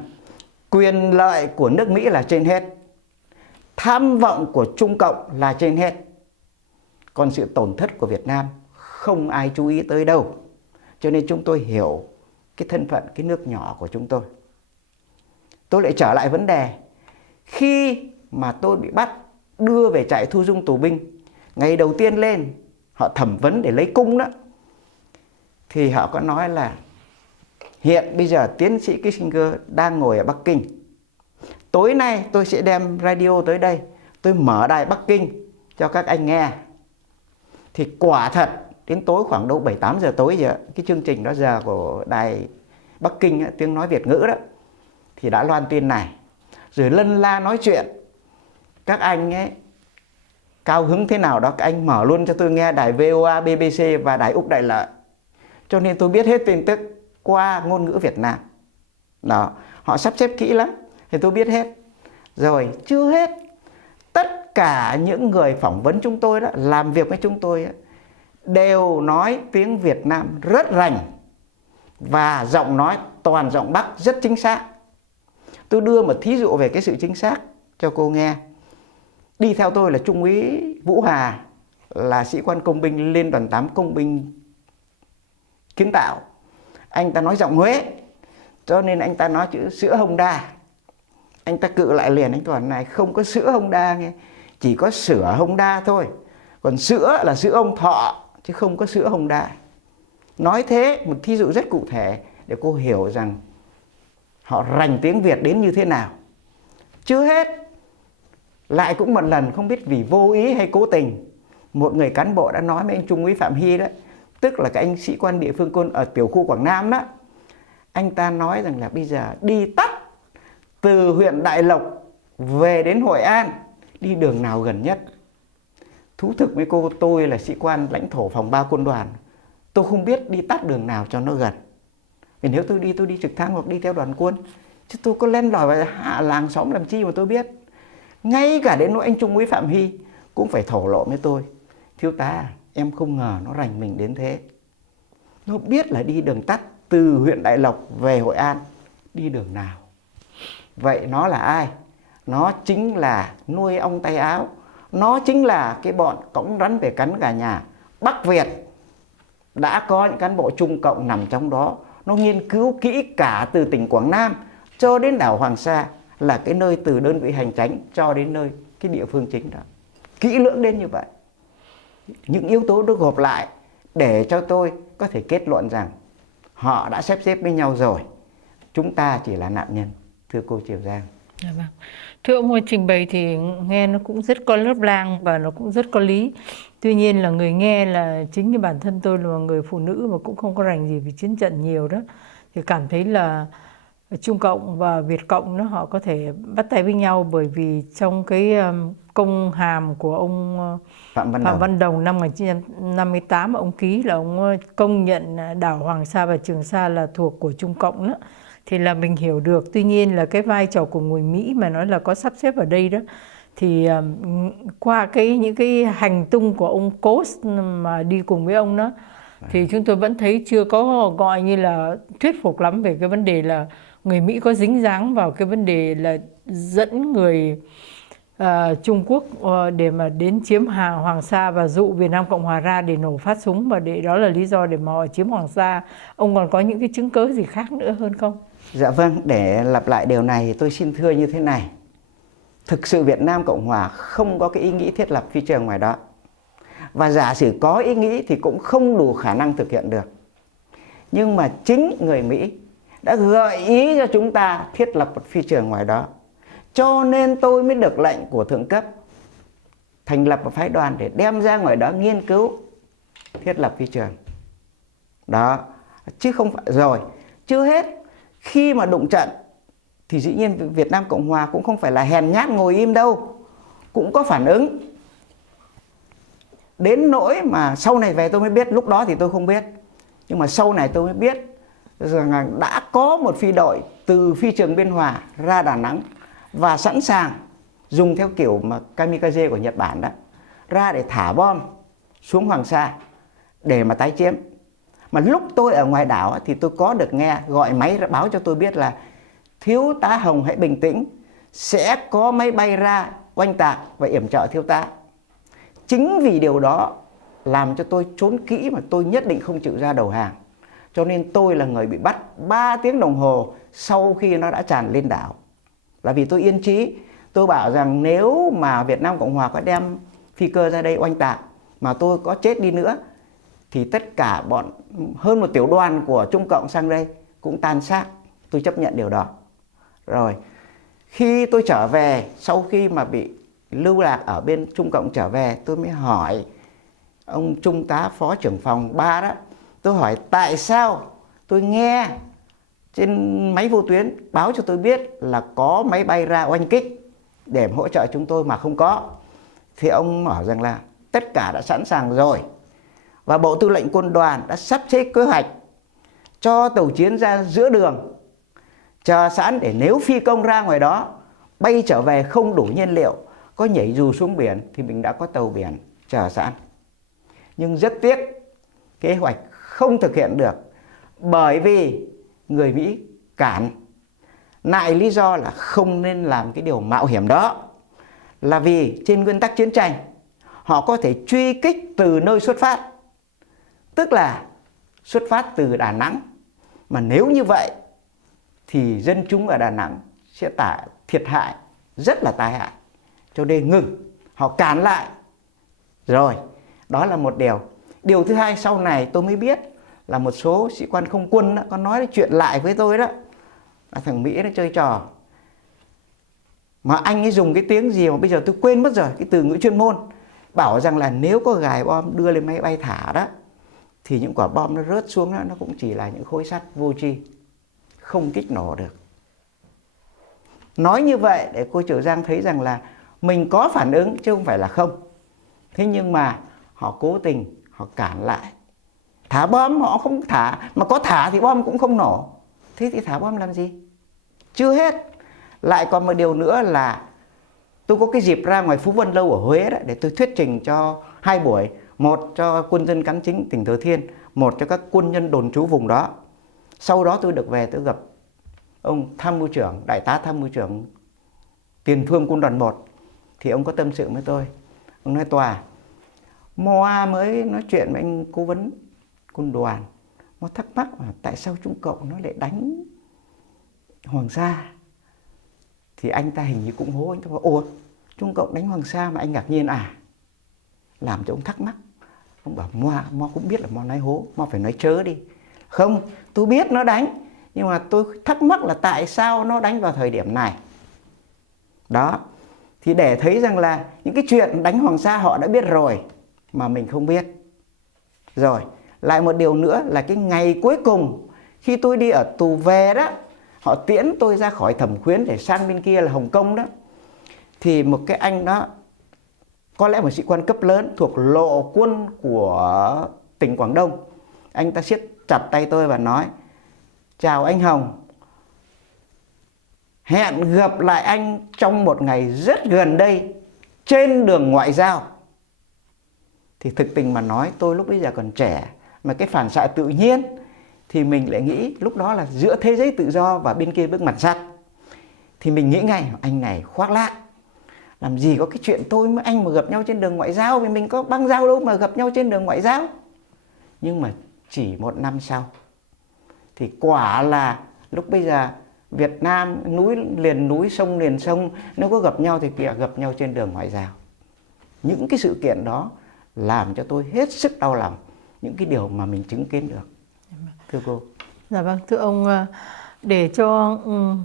quyền lợi của nước Mỹ là trên hết, tham vọng của Trung Cộng là trên hết. Còn sự tổn thất của Việt Nam không ai chú ý tới đâu. Cho nên chúng tôi hiểu cái thân phận cái nước nhỏ của chúng tôi. Tôi lại trở lại vấn đề. Khi mà tôi bị bắt, đưa về trại thu dung tù binh, ngày đầu tiên lên, họ thẩm vấn để lấy cung đó, thì họ có nói là hiện bây giờ tiến sĩ Kissinger đang ngồi ở Bắc Kinh. Tối nay tôi sẽ đem radio tới đây, tôi mở đài Bắc Kinh cho các anh nghe. Thì quả thật, đến tối khoảng đâu 7-8 giờ tối giờ, cái chương trình đó giờ của đài Bắc Kinh, tiếng nói Việt ngữ đó, thì đã loan tin này. Rồi lân la nói chuyện. Các anh ấy cao hứng thế nào đó, các anh mở luôn cho tôi nghe đài VOA, BBC và đài Úc Đại Lợi. Cho nên tôi biết hết tin tức qua ngôn ngữ Việt Nam. Đó, họ sắp xếp kỹ lắm, thì tôi biết hết. Rồi, chưa hết. Tất cả những người phỏng vấn chúng tôi đó, làm việc với chúng tôi đó, đều nói tiếng Việt Nam rất rành. Và giọng nói toàn giọng Bắc rất chính xác. Tôi đưa một thí dụ về cái sự chính xác cho cô nghe. Đi theo tôi là Trung úy Vũ Hà, là sĩ quan công binh Liên đoàn 8 công binh kiến tạo. Anh ta nói giọng Huế, cho nên anh ta nói chữ sữa Honda. Anh ta cự lại liền, anh toàn này không có sữa Honda nghe, chỉ có sữa Honda thôi. Còn sữa là sữa ông Thọ, chứ không có sữa Honda. Nói thế, một thí dụ rất cụ thể để cô hiểu rằng họ rành tiếng Việt đến như thế nào. Chưa hết, lại cũng một lần, không biết vì vô ý hay cố tình, một người cán bộ đã nói với anh Trung úy Phạm Hy đó, tức là cái anh sĩ quan địa phương quân ở tiểu khu Quảng Nam đó. Anh ta nói rằng là bây giờ đi tắt từ huyện Đại Lộc về đến Hội An, đi đường nào gần nhất? Thú thực với cô, tôi là sĩ quan lãnh thổ phòng 3 quân đoàn, tôi không biết đi tắt đường nào cho nó gần. Vì nếu tôi đi trực thăng hoặc đi theo đoàn quân, chứ tôi có len lỏi vào hạ làng xóm làm chi mà tôi biết. Ngay cả đến nỗi anh Trung úy Phạm Hy cũng phải thổ lộ với tôi: thiếu tá, em không ngờ nó rành mình đến thế. Nó biết là đi đường tắt từ huyện Đại Lộc về Hội An, đi đường nào. Vậy nó là ai? Nó chính là nuôi ong tay áo. Nó chính là cái bọn cõng rắn về cắn gà nhà Bắc Việt. Đã có những cán bộ Trung Cộng nằm trong đó, nó nghiên cứu kỹ cả từ tỉnh Quảng Nam cho đến đảo Hoàng Sa, là cái nơi từ đơn vị hành chánh cho đến nơi cái địa phương chính đó. Kỹ lưỡng đến như vậy. Những yếu tố được gộp lại để cho tôi có thể kết luận rằng họ đã xếp xếp với nhau rồi. Chúng ta chỉ là nạn nhân, thưa cô Triều Giang. Dạ vâng. Thưa ông ơi, trình bày thì nghe nó cũng rất có lớp lang và nó cũng rất có lý. Tuy nhiên là người nghe là chính như bản thân tôi là một người phụ nữ mà cũng không có rành gì về chiến trận nhiều đó, thì cảm thấy là Trung Cộng và Việt Cộng nó họ có thể bắt tay với nhau, bởi vì trong cái công hàm của ông Phạm Văn Đồng năm 1958 ông ký là ông công nhận đảo Hoàng Sa và Trường Sa là thuộc của Trung Cộng đó, thì là mình hiểu được. Tuy nhiên là cái vai trò của người Mỹ mà nói là có sắp xếp ở đây đó, thì qua những cái hành tung của ông Coast mà đi cùng với ông đó, thì chúng tôi vẫn thấy chưa có gọi như là thuyết phục lắm về cái vấn đề là người Mỹ có dính dáng vào cái vấn đề là dẫn người Trung Quốc để mà đến chiếm Hoàng Sa và dụ Việt Nam Cộng Hòa ra để nổ phát súng, và đó là lý do để mà họ chiếm Hoàng Sa. Ông còn có những cái chứng cớ gì khác nữa hơn không? Dạ vâng, để lặp lại điều này tôi xin thưa như thế này. Thực sự Việt Nam Cộng Hòa không có cái ý nghĩ thiết lập phi trường ngoài đó. Và giả sử có ý nghĩ thì cũng không đủ khả năng thực hiện được. Nhưng mà chính người Mỹ đã gợi ý cho chúng ta thiết lập một phi trường ngoài đó. Cho nên tôi mới được lệnh của thượng cấp thành lập một phái đoàn để đem ra ngoài đó nghiên cứu thiết lập phi trường. Đó, chứ không phải rồi. Chưa hết, khi mà đụng trận thì dĩ nhiên Việt Nam Cộng Hòa cũng không phải là hèn nhát ngồi im đâu, cũng có phản ứng. Đến nỗi mà sau này về tôi mới biết, lúc đó thì tôi không biết. Nhưng mà sau này tôi mới biết rằng đã có một phi đội từ phi trường Biên Hòa ra Đà Nẵng và sẵn sàng dùng theo kiểu mà kamikaze của Nhật Bản đó, ra để thả bom xuống Hoàng Sa để mà tái chiếm. Mà lúc tôi ở ngoài đảo thì tôi có được nghe gọi máy báo cho tôi biết là thiếu tá Hồng hãy bình tĩnh, sẽ có máy bay ra oanh tạc và yểm trợ thiếu tá. Chính vì điều đó làm cho tôi trốn kỹ mà tôi nhất định không chịu ra đầu hàng. Cho nên tôi là người bị bắt 3 tiếng đồng hồ sau khi nó đã tràn lên đảo. Là vì tôi yên chí, tôi bảo rằng nếu mà Việt Nam Cộng Hòa có đem phi cơ ra đây oanh tạc mà tôi có chết đi nữa thì tất cả hơn một tiểu đoàn của Trung Cộng sang đây cũng tan xác. Tôi chấp nhận điều đó. Rồi, khi tôi trở về, sau khi mà bị lưu lạc ở bên Trung Cộng trở về, tôi mới hỏi ông Trung tá Phó trưởng phòng 3 đó. Tôi hỏi tại sao tôi nghe trên máy vô tuyến báo cho tôi biết là có máy bay ra oanh kích để hỗ trợ chúng tôi mà không có. Thì ông bảo rằng là tất cả đã sẵn sàng rồi. Và Bộ Tư lệnh Quân đoàn đã sắp xếp kế hoạch cho tàu chiến ra giữa đường, chờ sẵn để nếu phi công ra ngoài đó bay trở về không đủ nhiên liệu, có nhảy dù xuống biển thì mình đã có tàu biển chờ sẵn. Nhưng rất tiếc, kế hoạch không thực hiện được bởi vì người Mỹ cản. Lại lý do là không nên làm cái điều mạo hiểm đó, là vì trên nguyên tắc chiến tranh họ có thể truy kích từ nơi xuất phát, tức là xuất phát từ Đà Nẵng. Mà nếu như vậy thì dân chúng ở Đà Nẵng sẽ thiệt hại rất là tai hại. Cho nên ngừng, họ cản lại. Rồi, đó là một điều. Điều thứ hai, sau này tôi mới biết là một số sĩ quan không quân đó, có nói chuyện lại với tôi đó, là thằng Mỹ nó chơi trò. Mà anh ấy dùng cái tiếng gì mà bây giờ tôi quên mất rồi, cái từ ngữ chuyên môn. Bảo rằng là nếu có gài bom đưa lên máy bay thả đó, thì những quả bom nó rớt xuống đó, nó cũng chỉ là những khối sắt vô tri, không kích nổ được. Nói như vậy để cô Triều Giang thấy rằng là mình có phản ứng chứ không phải là không. Thế nhưng mà họ cố tình, họ cản lại. Thả bom họ không thả, mà có thả thì bom cũng không nổ. Thế thì thả bom làm gì? Chưa hết. Lại còn một điều nữa là tôi có cái dịp ra ngoài Phú Vân Lâu ở Huế đó, để tôi thuyết trình cho 2 buổi. Một cho quân dân cán chính tỉnh Thừa Thiên, một cho các quân nhân đồn trú vùng đó. Sau đó tôi được về tôi gặp ông tham mưu trưởng, đại tá tham mưu trưởng Tiền phương quân đoàn 1. Thì ông có tâm sự với tôi. Ông nói: Tòa, Moa mới nói chuyện với anh cố vấn quân đoàn. nó thắc mắc là tại sao Trung Cộng nó lại đánh Hoàng Sa. Thì anh ta hình như cũng hố, anh ta bảo ủa Trung Cộng đánh Hoàng Sa mà anh ngạc nhiên à? Làm cho ông thắc mắc. Ông bảo Mo cũng biết là Mo nói hố, Mo phải nói chớ đi. Không, tôi biết nó đánh, nhưng mà tôi thắc mắc là tại sao nó đánh vào thời điểm này. Đó, thì để thấy rằng là những cái chuyện đánh Hoàng Sa họ đã biết rồi mà mình không biết. Rồi, lại một điều nữa là cái ngày cuối cùng khi tôi đi ở tù về đó, họ tiễn tôi ra khỏi Thẩm Quyến để sang bên kia là Hồng Kông đó. Thì một cái anh đó, có lẽ một sĩ quan cấp lớn thuộc lộ quân của tỉnh Quảng Đông, anh ta siết chặt tay tôi và nói: chào anh Hồng, hẹn gặp lại anh trong một ngày rất gần đây trên đường ngoại giao. Thì thực tình mà nói, tôi lúc bây giờ còn trẻ, mà cái phản xạ tự nhiên thì mình lại nghĩ lúc đó là giữa thế giới tự do và bên kia bức mặt sắt. Thì mình nghĩ ngay, anh này khoác lác, làm gì có cái chuyện tôi với anh mà gặp nhau trên đường ngoại giao, vì mình có băng giao đâu mà gặp nhau trên đường ngoại giao. Nhưng mà chỉ một năm sau thì quả là lúc bây giờ Việt Nam núi liền núi, sông liền sông, nếu có gặp nhau thì gặp nhau trên đường ngoại giao. Những cái sự kiện đó làm cho tôi hết sức đau lòng những cái điều mà mình chứng kiến được. Thưa cô. Dạ vâng, thưa ông, để cho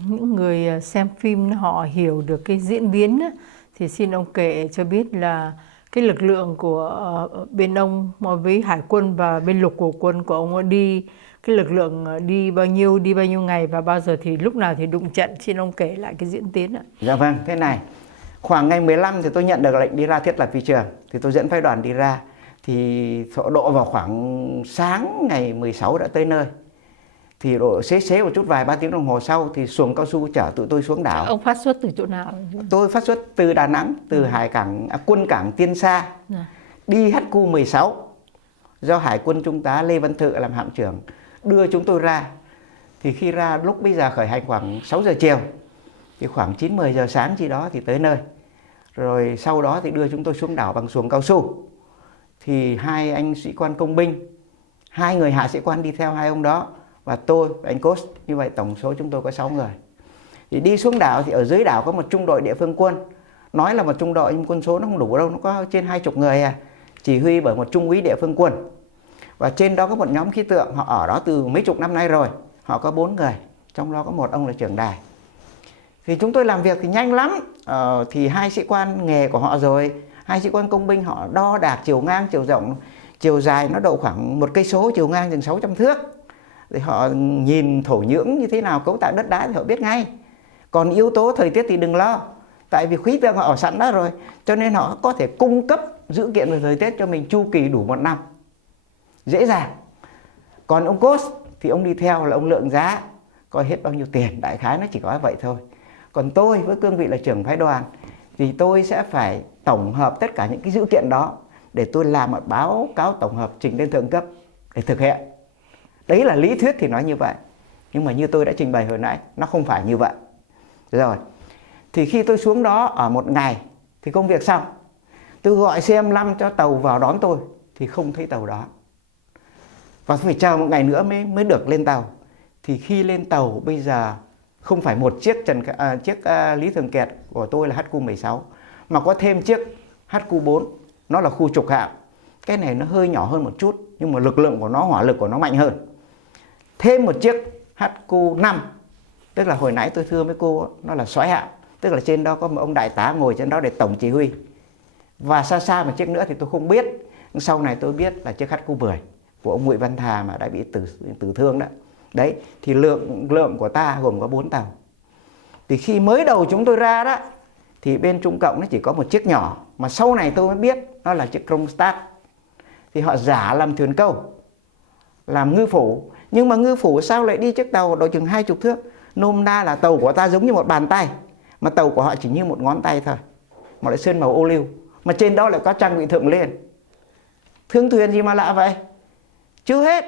những người xem phim họ hiểu được cái diễn biến á, thì xin ông kể cho biết là cái lực lượng của bên ông với hải quân và bên lục của quân của ông đi, cái lực lượng đi bao nhiêu ngày và bao giờ thì lúc nào thì đụng trận, xin ông kể lại cái diễn tiến ạ. Dạ vâng, thế này, khoảng ngày 15 thì tôi nhận được lệnh đi ra thiết lập phi trường, thì tôi dẫn phái đoàn đi ra, thì độ vào khoảng sáng ngày 16 đã tới nơi. Thì độ xế một chút vài 3 tiếng đồng hồ sau thì xuồng cao su chở tụi tôi xuống đảo. Ông phát xuất từ chỗ nào? Tôi phát xuất từ Đà Nẵng, từ quân cảng Tiên Sa, đi HQ-16 do Hải quân Trung tá Lê Văn Thự làm hạm trưởng đưa chúng tôi ra. Thì khi ra lúc bây giờ khởi hành khoảng 6 giờ chiều, thì khoảng 9-10 giờ sáng gì đó thì tới nơi. Rồi sau đó thì đưa chúng tôi xuống đảo bằng xuồng cao su. Thì hai anh sĩ quan công binh, 2 người hạ sĩ quan đi theo 2 ông đó, và tôi và anh Cốt. Như vậy tổng số chúng tôi có 6 người. Thì đi xuống đảo thì ở dưới đảo có một trung đội địa phương quân. Nói là một trung đội nhưng quân số nó không đủ đâu, nó có trên 20 người à. Chỉ huy bởi một trung úy địa phương quân. Và trên đó có một nhóm khí tượng, họ ở đó từ mấy chục năm nay rồi. Họ có 4 người, trong đó có một ông là trưởng đài. Thì chúng tôi làm việc thì nhanh lắm. Thì 2 sĩ quan nghề của họ rồi, 2 sĩ quan công binh họ đo đạc chiều ngang, chiều rộng, chiều dài nó độ khoảng 1 cây số, chiều ngang chừng 600 thước. Thì họ nhìn thổ nhưỡng như thế nào, cấu tạo đất đá thì họ biết ngay. Còn yếu tố thời tiết thì đừng lo, tại vì khí tượng họ ở sẵn đó rồi, cho nên họ có thể cung cấp dữ kiện về thời tiết cho mình chu kỳ đủ 1 năm, dễ dàng. Còn ông Cốt thì ông đi theo là ông lượng giá, coi hết bao nhiêu tiền, đại khái nó chỉ có vậy thôi. Còn tôi với cương vị là trưởng phái đoàn thì tôi sẽ phải tổng hợp tất cả những cái dữ kiện đó để tôi làm một báo cáo tổng hợp trình lên thượng cấp để thực hiện. Đấy là lý thuyết thì nói như vậy, nhưng mà như tôi đã trình bày hồi nãy, nó không phải như vậy. Rồi, thì khi tôi xuống đó ở 1 ngày thì công việc xong, tôi gọi CM5 cho tàu vào đón tôi thì không thấy tàu đó. Và phải chờ 1 ngày nữa mới được lên tàu. Thì khi lên tàu bây giờ không phải một chiếc Lý Thường Kiệt của tôi là HQ-16, mà có thêm chiếc HQ-4, nó là khu trục hạm. Cái này nó hơi nhỏ hơn một chút, nhưng mà lực lượng của nó, hỏa lực của nó mạnh hơn. Thêm một chiếc HQ-5, tức là hồi nãy tôi thưa với cô, nó là soái hạm, tức là trên đó có một ông đại tá ngồi trên đó để tổng chỉ huy. Và xa xa một chiếc nữa thì tôi không biết, sau này tôi biết là chiếc HQ-10 của ông Ngụy Văn Thà mà đã bị tử thương đó. Đấy, thì lượng của ta gồm có 4 tàu. Thì khi mới đầu chúng tôi ra đó, thì bên Trung Cộng nó chỉ có một chiếc nhỏ, mà sau này tôi mới biết nó là chiếc Kronstadt. Thì họ giả làm thuyền câu, làm ngư phủ. Nhưng mà ngư phủ sao lại đi chiếc tàu độ chừng 20 thước? Nôm na là tàu của ta giống như một bàn tay, mà tàu của họ chỉ như một ngón tay thôi, mà lại sơn màu ô liu, mà trên đó lại có trang bị thượng liên. Thương thuyền gì mà lạ vậy? Chưa hết,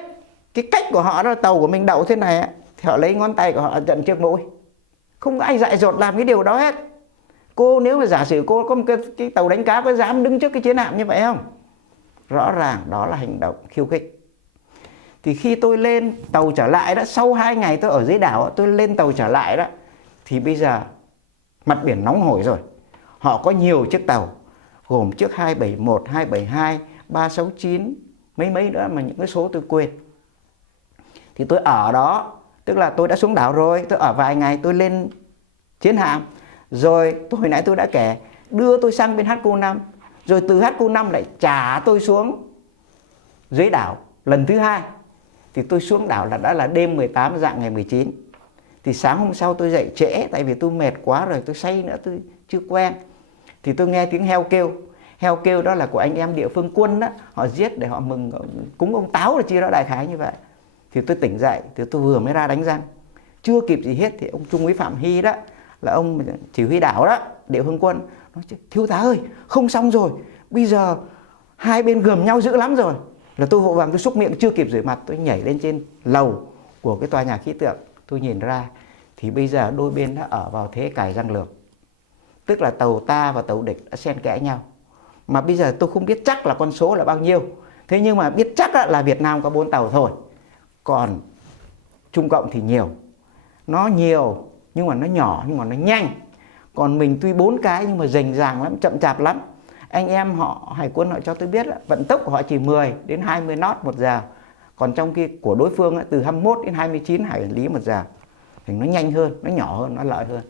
cái cách của họ đó, tàu của mình đậu thế này thì họ lấy ngón tay của họ dẫn trước mũi. Không có ai dại dột làm cái điều đó hết. Cô nếu mà giả sử cô có một cái tàu đánh cá, có dám đứng trước cái chiến hạm như vậy không? Rõ ràng đó là hành động khiêu khích. Thì khi tôi lên tàu trở lại đó, sau 2 ngày tôi ở dưới đảo, tôi lên tàu trở lại đó, thì bây giờ mặt biển nóng hổi rồi. Họ có nhiều chiếc tàu, gồm chiếc 271, 272, 369, mấy mấy nữa mà những cái số tôi quên. Thì tôi ở đó, tức là tôi đã xuống đảo rồi, tôi ở vài ngày, tôi lên chiến hạm. Rồi hồi nãy tôi đã kể, đưa tôi sang bên HQ5, rồi từ HQ5 lại trả tôi xuống dưới đảo lần thứ 2. Thì tôi xuống đảo là đã là đêm 18 dạng ngày 19. Thì sáng hôm sau tôi dậy trễ, tại vì tôi mệt quá rồi, tôi say nữa, tôi chưa quen. Thì tôi nghe tiếng heo kêu. Heo kêu đó là của anh em địa phương Quân đó, họ giết để họ mừng cúng ông Táo là chi đó, đại khái như vậy. Thì tôi tỉnh dậy, thì tôi vừa mới ra đánh răng, chưa kịp gì hết thì ông Trung úy Phạm Hy đó, là ông chỉ huy đảo đó, địa phương Quân, nói: thiếu tá ơi, không xong rồi, bây giờ hai bên gườm nhau dữ lắm rồi. Là tôi vội vàng tôi xúc miệng, chưa kịp rửa mặt, tôi nhảy lên trên lầu của cái tòa nhà khí tượng. Tôi nhìn ra thì bây giờ đôi bên đã ở vào thế cài răng lược, tức là tàu ta và tàu địch đã xen kẽ nhau. Mà bây giờ tôi không biết chắc là con số là bao nhiêu, thế nhưng mà biết chắc là Việt Nam có 4 tàu thôi, còn Trung Cộng thì nhiều. Nó nhiều nhưng mà nó nhỏ, nhưng mà nó nhanh. Còn mình tuy 4 cái nhưng mà rành ràng lắm, chậm chạp lắm. Anh em họ hải quân họ cho tôi biết vận tốc của họ chỉ 10 đến 20 knot một giờ, còn trong khi của đối phương từ 21 đến 29 hải lý một giờ. Thì nó nhanh hơn, nó nhỏ hơn, nó lợi hơn.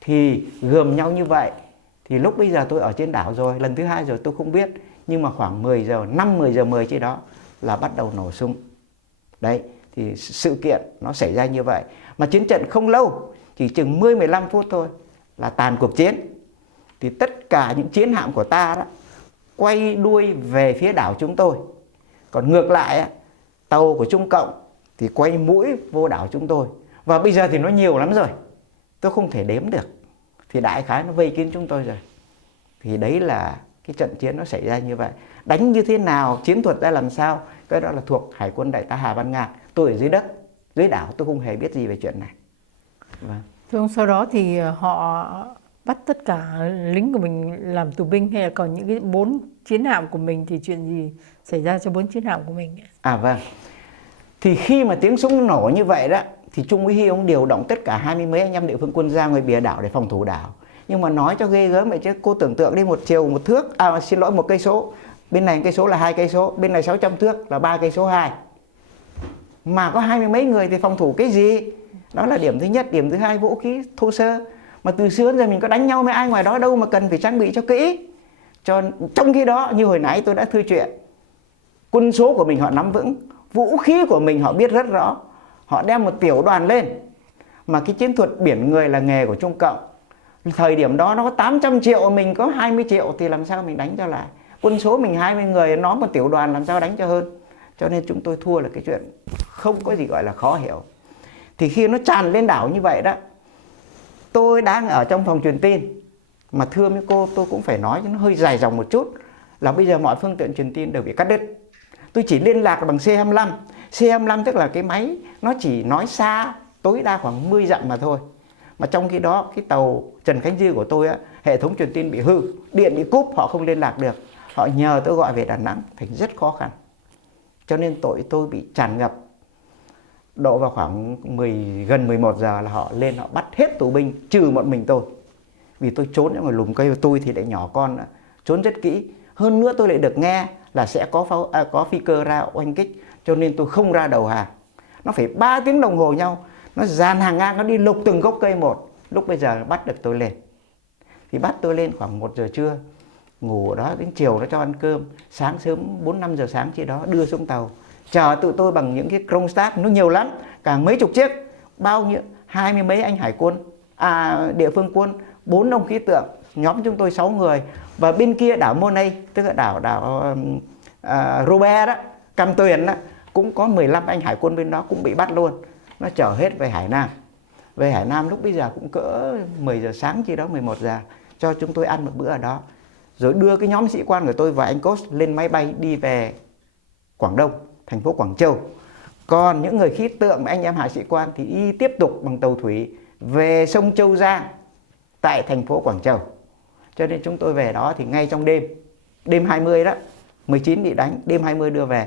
Thì gườm nhau như vậy. Thì lúc bây giờ tôi ở trên đảo rồi, lần thứ 2 rồi tôi không biết, nhưng mà khoảng 10 giờ, 5-10 giờ 10 chứ đó là bắt đầu nổ súng. Đấy, thì sự kiện nó xảy ra như vậy. Mà chiến trận không lâu, chỉ chừng 10-15 phút thôi là tàn cuộc chiến. Thì tất cả những chiến hạm của ta đó quay đuôi về phía đảo chúng tôi. Còn ngược lại, tàu của Trung Cộng thì quay mũi vô đảo chúng tôi. Và bây giờ thì nó nhiều lắm rồi, tôi không thể đếm được. Thì đại khái nó vây kín chúng tôi rồi. Thì đấy là cái trận chiến nó xảy ra như vậy. Đánh như thế nào, chiến thuật ra làm sao, cái đó là thuộc Hải quân Đại tá Hà Văn Ngạn. Tôi ở dưới đất, dưới đảo, tôi không hề biết gì về chuyện này. Vâng. Thưa ông, sau đó thì họ bắt tất cả lính của mình làm tù binh, hay là còn những cái 4 chiến hạm của mình thì chuyện gì xảy ra cho 4 chiến hạm của mình? Vâng. Thì khi mà tiếng súng nổ như vậy đó, thì Trung úy Hy ông điều động tất cả 20 mấy anh em địa phương Quân ra ngoài bìa đảo để phòng thủ đảo. Nhưng mà nói cho ghê gớm vậy chứ, cô tưởng tượng đi, 1 chiều 1 thước, xin lỗi, 1 cây số. Bên này cây số là 2 cây số, bên này 600 thước là 3 cây số 2. Mà có 20 mấy người thì phòng thủ cái gì? Đó là điểm thứ nhất. Điểm thứ hai, vũ khí thô sơ. Mà từ xưa đến giờ mình có đánh nhau với ai ngoài đó đâu mà cần phải trang bị cho kỹ. Trong khi đó, như hồi nãy tôi đã thư chuyện, quân số của mình họ nắm vững, vũ khí của mình họ biết rất rõ. Họ đem một tiểu đoàn lên. Mà cái chiến thuật biển người là nghề của Trung Cộng. Thời điểm đó nó có 800 triệu, mình có 20 triệu thì làm sao mình đánh cho lại. Quân số mình 20 người, nó một tiểu đoàn làm sao đánh cho hơn. Cho nên chúng tôi thua là cái chuyện không có gì gọi là khó hiểu. Thì khi nó tràn lên đảo như vậy đó, tôi đang ở trong phòng truyền tin. Mà thưa với cô, tôi cũng phải nói cho nó hơi dài dòng một chút, là bây giờ mọi phương tiện truyền tin đều bị cắt đứt. Tôi chỉ liên lạc bằng C-25. C-25 tức là cái máy nó chỉ nói xa tối đa khoảng 10 dặm mà thôi. Mà trong khi đó cái tàu Trần Khánh Dư của tôi hệ thống truyền tin bị hư, điện bị cúp, họ không liên lạc được. Họ nhờ tôi gọi về Đà Nẵng, thành rất khó khăn. Cho nên tôi bị tràn ngập. Độ vào khoảng gần 11 giờ là họ lên, họ bắt hết tù binh trừ một mình tôi. Vì tôi trốn ở ngoài lùm cây, tôi thì lại nhỏ con, trốn rất kỹ. Hơn nữa tôi lại được nghe là sẽ có phi cơ ra oanh kích, cho nên tôi không ra đầu hàng. Nó phải 3 tiếng đồng hồ nhau, nó dàn hàng ngang, nó đi lục từng gốc cây một. Lúc bây giờ bắt được tôi lên. Thì bắt tôi lên khoảng 1 giờ trưa, ngủ ở đó đến chiều nó cho ăn cơm. Sáng sớm 4-5 giờ sáng chi đó đưa xuống tàu. Chờ tụi tôi bằng những cái Kronstadt, nó nhiều lắm, cả mấy chục chiếc, bao nhiêu 20 mấy anh hải quân, địa phương quân, 4 ông khí tượng, nhóm chúng tôi 6 người. Và bên kia đảo Money, tức là đảo Robert đó, Cam Tuyền đó, cũng có 15 anh hải quân bên đó cũng bị bắt luôn. Nó chở hết về Hải Nam. Về Hải Nam lúc bây giờ cũng cỡ 10 giờ sáng chi đó, 11 giờ, cho chúng tôi ăn một bữa ở đó. Rồi đưa cái nhóm sĩ quan của tôi và anh Coach lên máy bay đi về Quảng Đông, thành phố Quảng Châu. Còn những người khí tượng và anh em hạ sĩ quan thì đi tiếp tục bằng tàu thủy về sông Châu Giang tại thành phố Quảng Châu. Cho nên chúng tôi về đó thì ngay trong đêm 20 đó, 19 bị đánh, đêm 20 đưa về.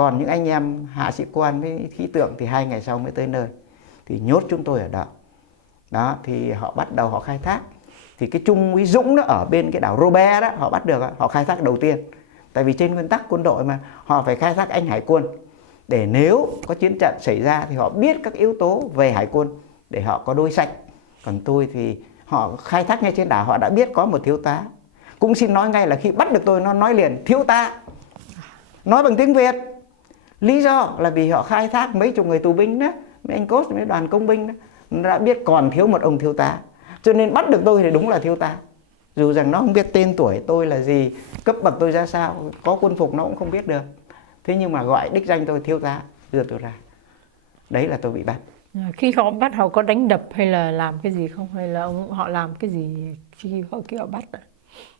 Còn những anh em hạ sĩ quan với khí tượng thì 2 ngày sau mới tới nơi, thì nhốt chúng tôi ở đó. Đó thì họ bắt đầu họ khai thác. Thì cái Trung úy Dũng đó ở bên cái đảo Robert đó, họ bắt được, họ khai thác đầu tiên. Tại vì trên nguyên tắc quân đội mà, họ phải khai thác anh hải quân, để nếu có chiến trận xảy ra thì họ biết các yếu tố về hải quân để họ có đôi sách. Còn tôi thì họ khai thác ngay trên đảo, họ đã biết có một thiếu tá. Cũng xin nói ngay là khi bắt được tôi, nó nói liền thiếu tá, nói bằng tiếng Việt. Lý do là vì họ khai thác mấy chục người tù binh đó, mấy anh cốt, mấy đoàn công binh đó, nó đã biết còn thiếu một ông thiếu tá, cho nên bắt được tôi thì đúng là thiếu tá. Dù rằng nó không biết tên tuổi tôi là gì, cấp bậc tôi ra sao, có quân phục nó cũng không biết được. Thế nhưng mà gọi đích danh tôi thiếu tá, đưa tôi ra. Đấy là tôi bị bắt. Khi họ bắt họ có đánh đập hay là làm cái gì không? Hay là họ làm cái gì khi họ bắt?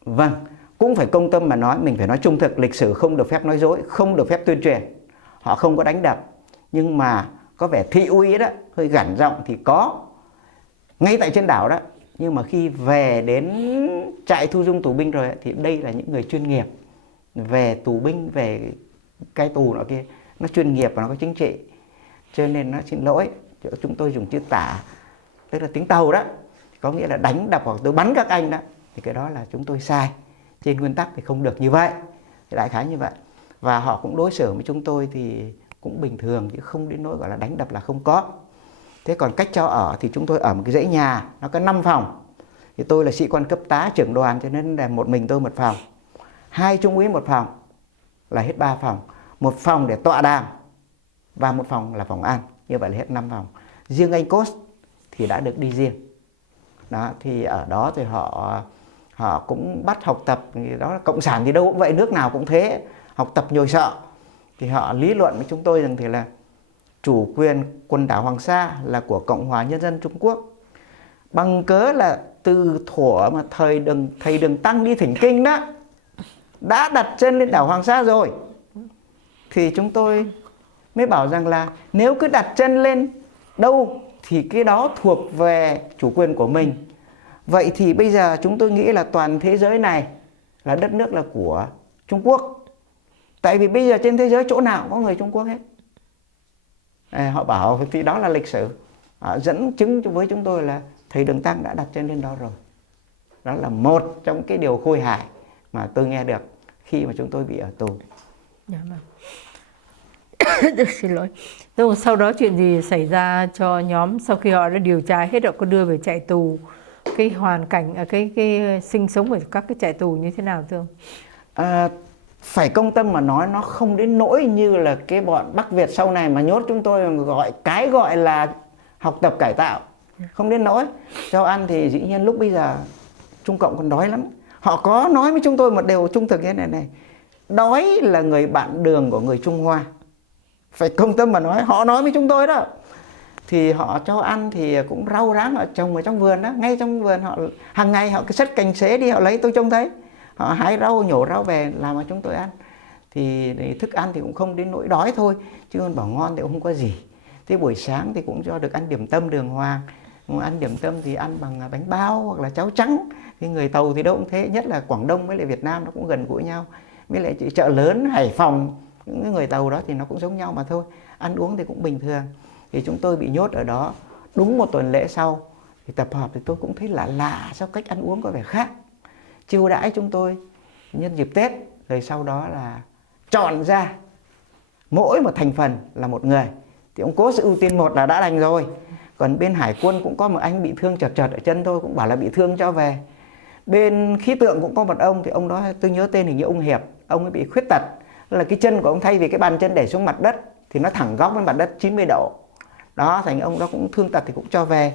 Vâng, cũng phải công tâm mà nói, mình phải nói trung thực, lịch sử không được phép nói dối, không được phép tuyên truyền. Họ không có đánh đập, nhưng mà có vẻ thị uy đó, hơi gằn giọng thì có. Ngay tại trên đảo đó. Nhưng mà khi về đến trại thu dung tù binh rồi thì đây là những người chuyên nghiệp về tù binh, về cai tù nọ kia, nó chuyên nghiệp và nó có chính trị, cho nên nó xin lỗi, chúng tôi dùng chữ tả, tức là tiếng Tàu đó, có nghĩa là đánh đập hoặc tôi bắn các anh đó, thì cái đó là chúng tôi sai. Trên nguyên tắc thì không được như vậy, thì đại khái như vậy. Và họ cũng đối xử với chúng tôi thì cũng bình thường, chứ không đến nỗi gọi là đánh đập là không có. Thế còn cách cho ở thì chúng tôi ở một cái dãy nhà, nó có 5 phòng. Thì tôi là sĩ quan cấp tá trưởng đoàn, cho nên là một mình tôi một phòng. 2 trung úy một phòng là hết 3 phòng. Một phòng để tọa đàm và một phòng là phòng ăn. Như vậy là hết 5 phòng. Riêng anh Cốt thì đã được đi riêng. Đó, thì ở đó thì họ cũng bắt học tập. Đó là cộng sản thì đâu cũng vậy, nước nào cũng thế. Học tập nhồi sọ. Thì họ lý luận với chúng tôi rằng thì là chủ quyền quần đảo Hoàng Sa là của Cộng hòa Nhân dân Trung Quốc. Bằng cớ là từ thuở mà thầy Đường Tăng đi thỉnh kinh đó, đã đặt chân lên đảo Hoàng Sa rồi. Thì chúng tôi mới bảo rằng là nếu cứ đặt chân lên đâu thì cái đó thuộc về chủ quyền của mình. Vậy thì bây giờ chúng tôi nghĩ là toàn thế giới này là đất nước là của Trung Quốc. Tại vì bây giờ trên thế giới chỗ nào cũng có người Trung Quốc hết. Họ bảo thì đó là lịch sử. Họ dẫn chứng với chúng tôi là thầy Đường Tăng đã đặt chân lên đó rồi. Đó là một trong cái điều khôi hài mà tôi nghe được khi mà chúng tôi bị ở tù. Dạ vâng. Xin lỗi. Rồi sau đó chuyện gì xảy ra cho nhóm sau khi họ đã điều tra hết, họ có đưa về trại tù, cái hoàn cảnh, cái sinh sống ở các cái trại tù như thế nào thưa ông? Phải công tâm mà nói, nó không đến nỗi như là cái bọn Bắc Việt sau này mà nhốt chúng tôi gọi là học tập cải tạo. Không đến nỗi. Cho ăn thì dĩ nhiên lúc bây giờ Trung Cộng còn đói lắm. Họ có nói với chúng tôi một điều trung thực như thế này. Đói là người bạn đường của người Trung Hoa. Phải công tâm mà nói, họ nói với chúng tôi đó. Thì họ cho ăn thì cũng rau ráng họ trồng ở trong vườn đó. Ngay trong vườn họ hàng ngày họ cứ xách cành xế đi họ lấy, tôi trông thấy. Họ hái rau, nhổ rau về làm cho chúng tôi ăn. Thì thức ăn thì cũng không đến nỗi đói thôi, chứ còn bảo ngon thì cũng không có gì. Thế buổi sáng thì cũng cho được ăn điểm tâm đường hoàng. Ăn điểm tâm thì ăn bằng bánh bao hoặc là cháo trắng. Thì người Tàu thì đâu cũng thế, nhất là Quảng Đông với lại Việt Nam nó cũng gần gũi nhau. Với lại chợ lớn Hải Phòng, những người Tàu đó thì nó cũng giống nhau mà thôi. Ăn uống thì cũng bình thường. Thì chúng tôi bị nhốt ở đó. Đúng một tuần lễ sau thì tập hợp thì tôi cũng thấy lạ sao cách ăn uống có vẻ khác. Chiêu đãi chúng tôi nhân dịp Tết, rồi sau đó là chọn ra mỗi một thành phần là một người. Thì ông Cố sẽ ưu tiên một là đã đành rồi. Còn bên Hải quân cũng có một anh bị thương chật ở chân tôi, cũng bảo là bị thương cho về. Bên khí tượng cũng có một ông, thì ông đó tôi nhớ tên hình như ông Hiệp. Ông ấy bị khuyết tật, là cái chân của ông thay vì cái bàn chân để xuống mặt đất thì nó thẳng góc với mặt đất 90 độ. Đó, thành ông đó cũng thương tật thì cũng cho về.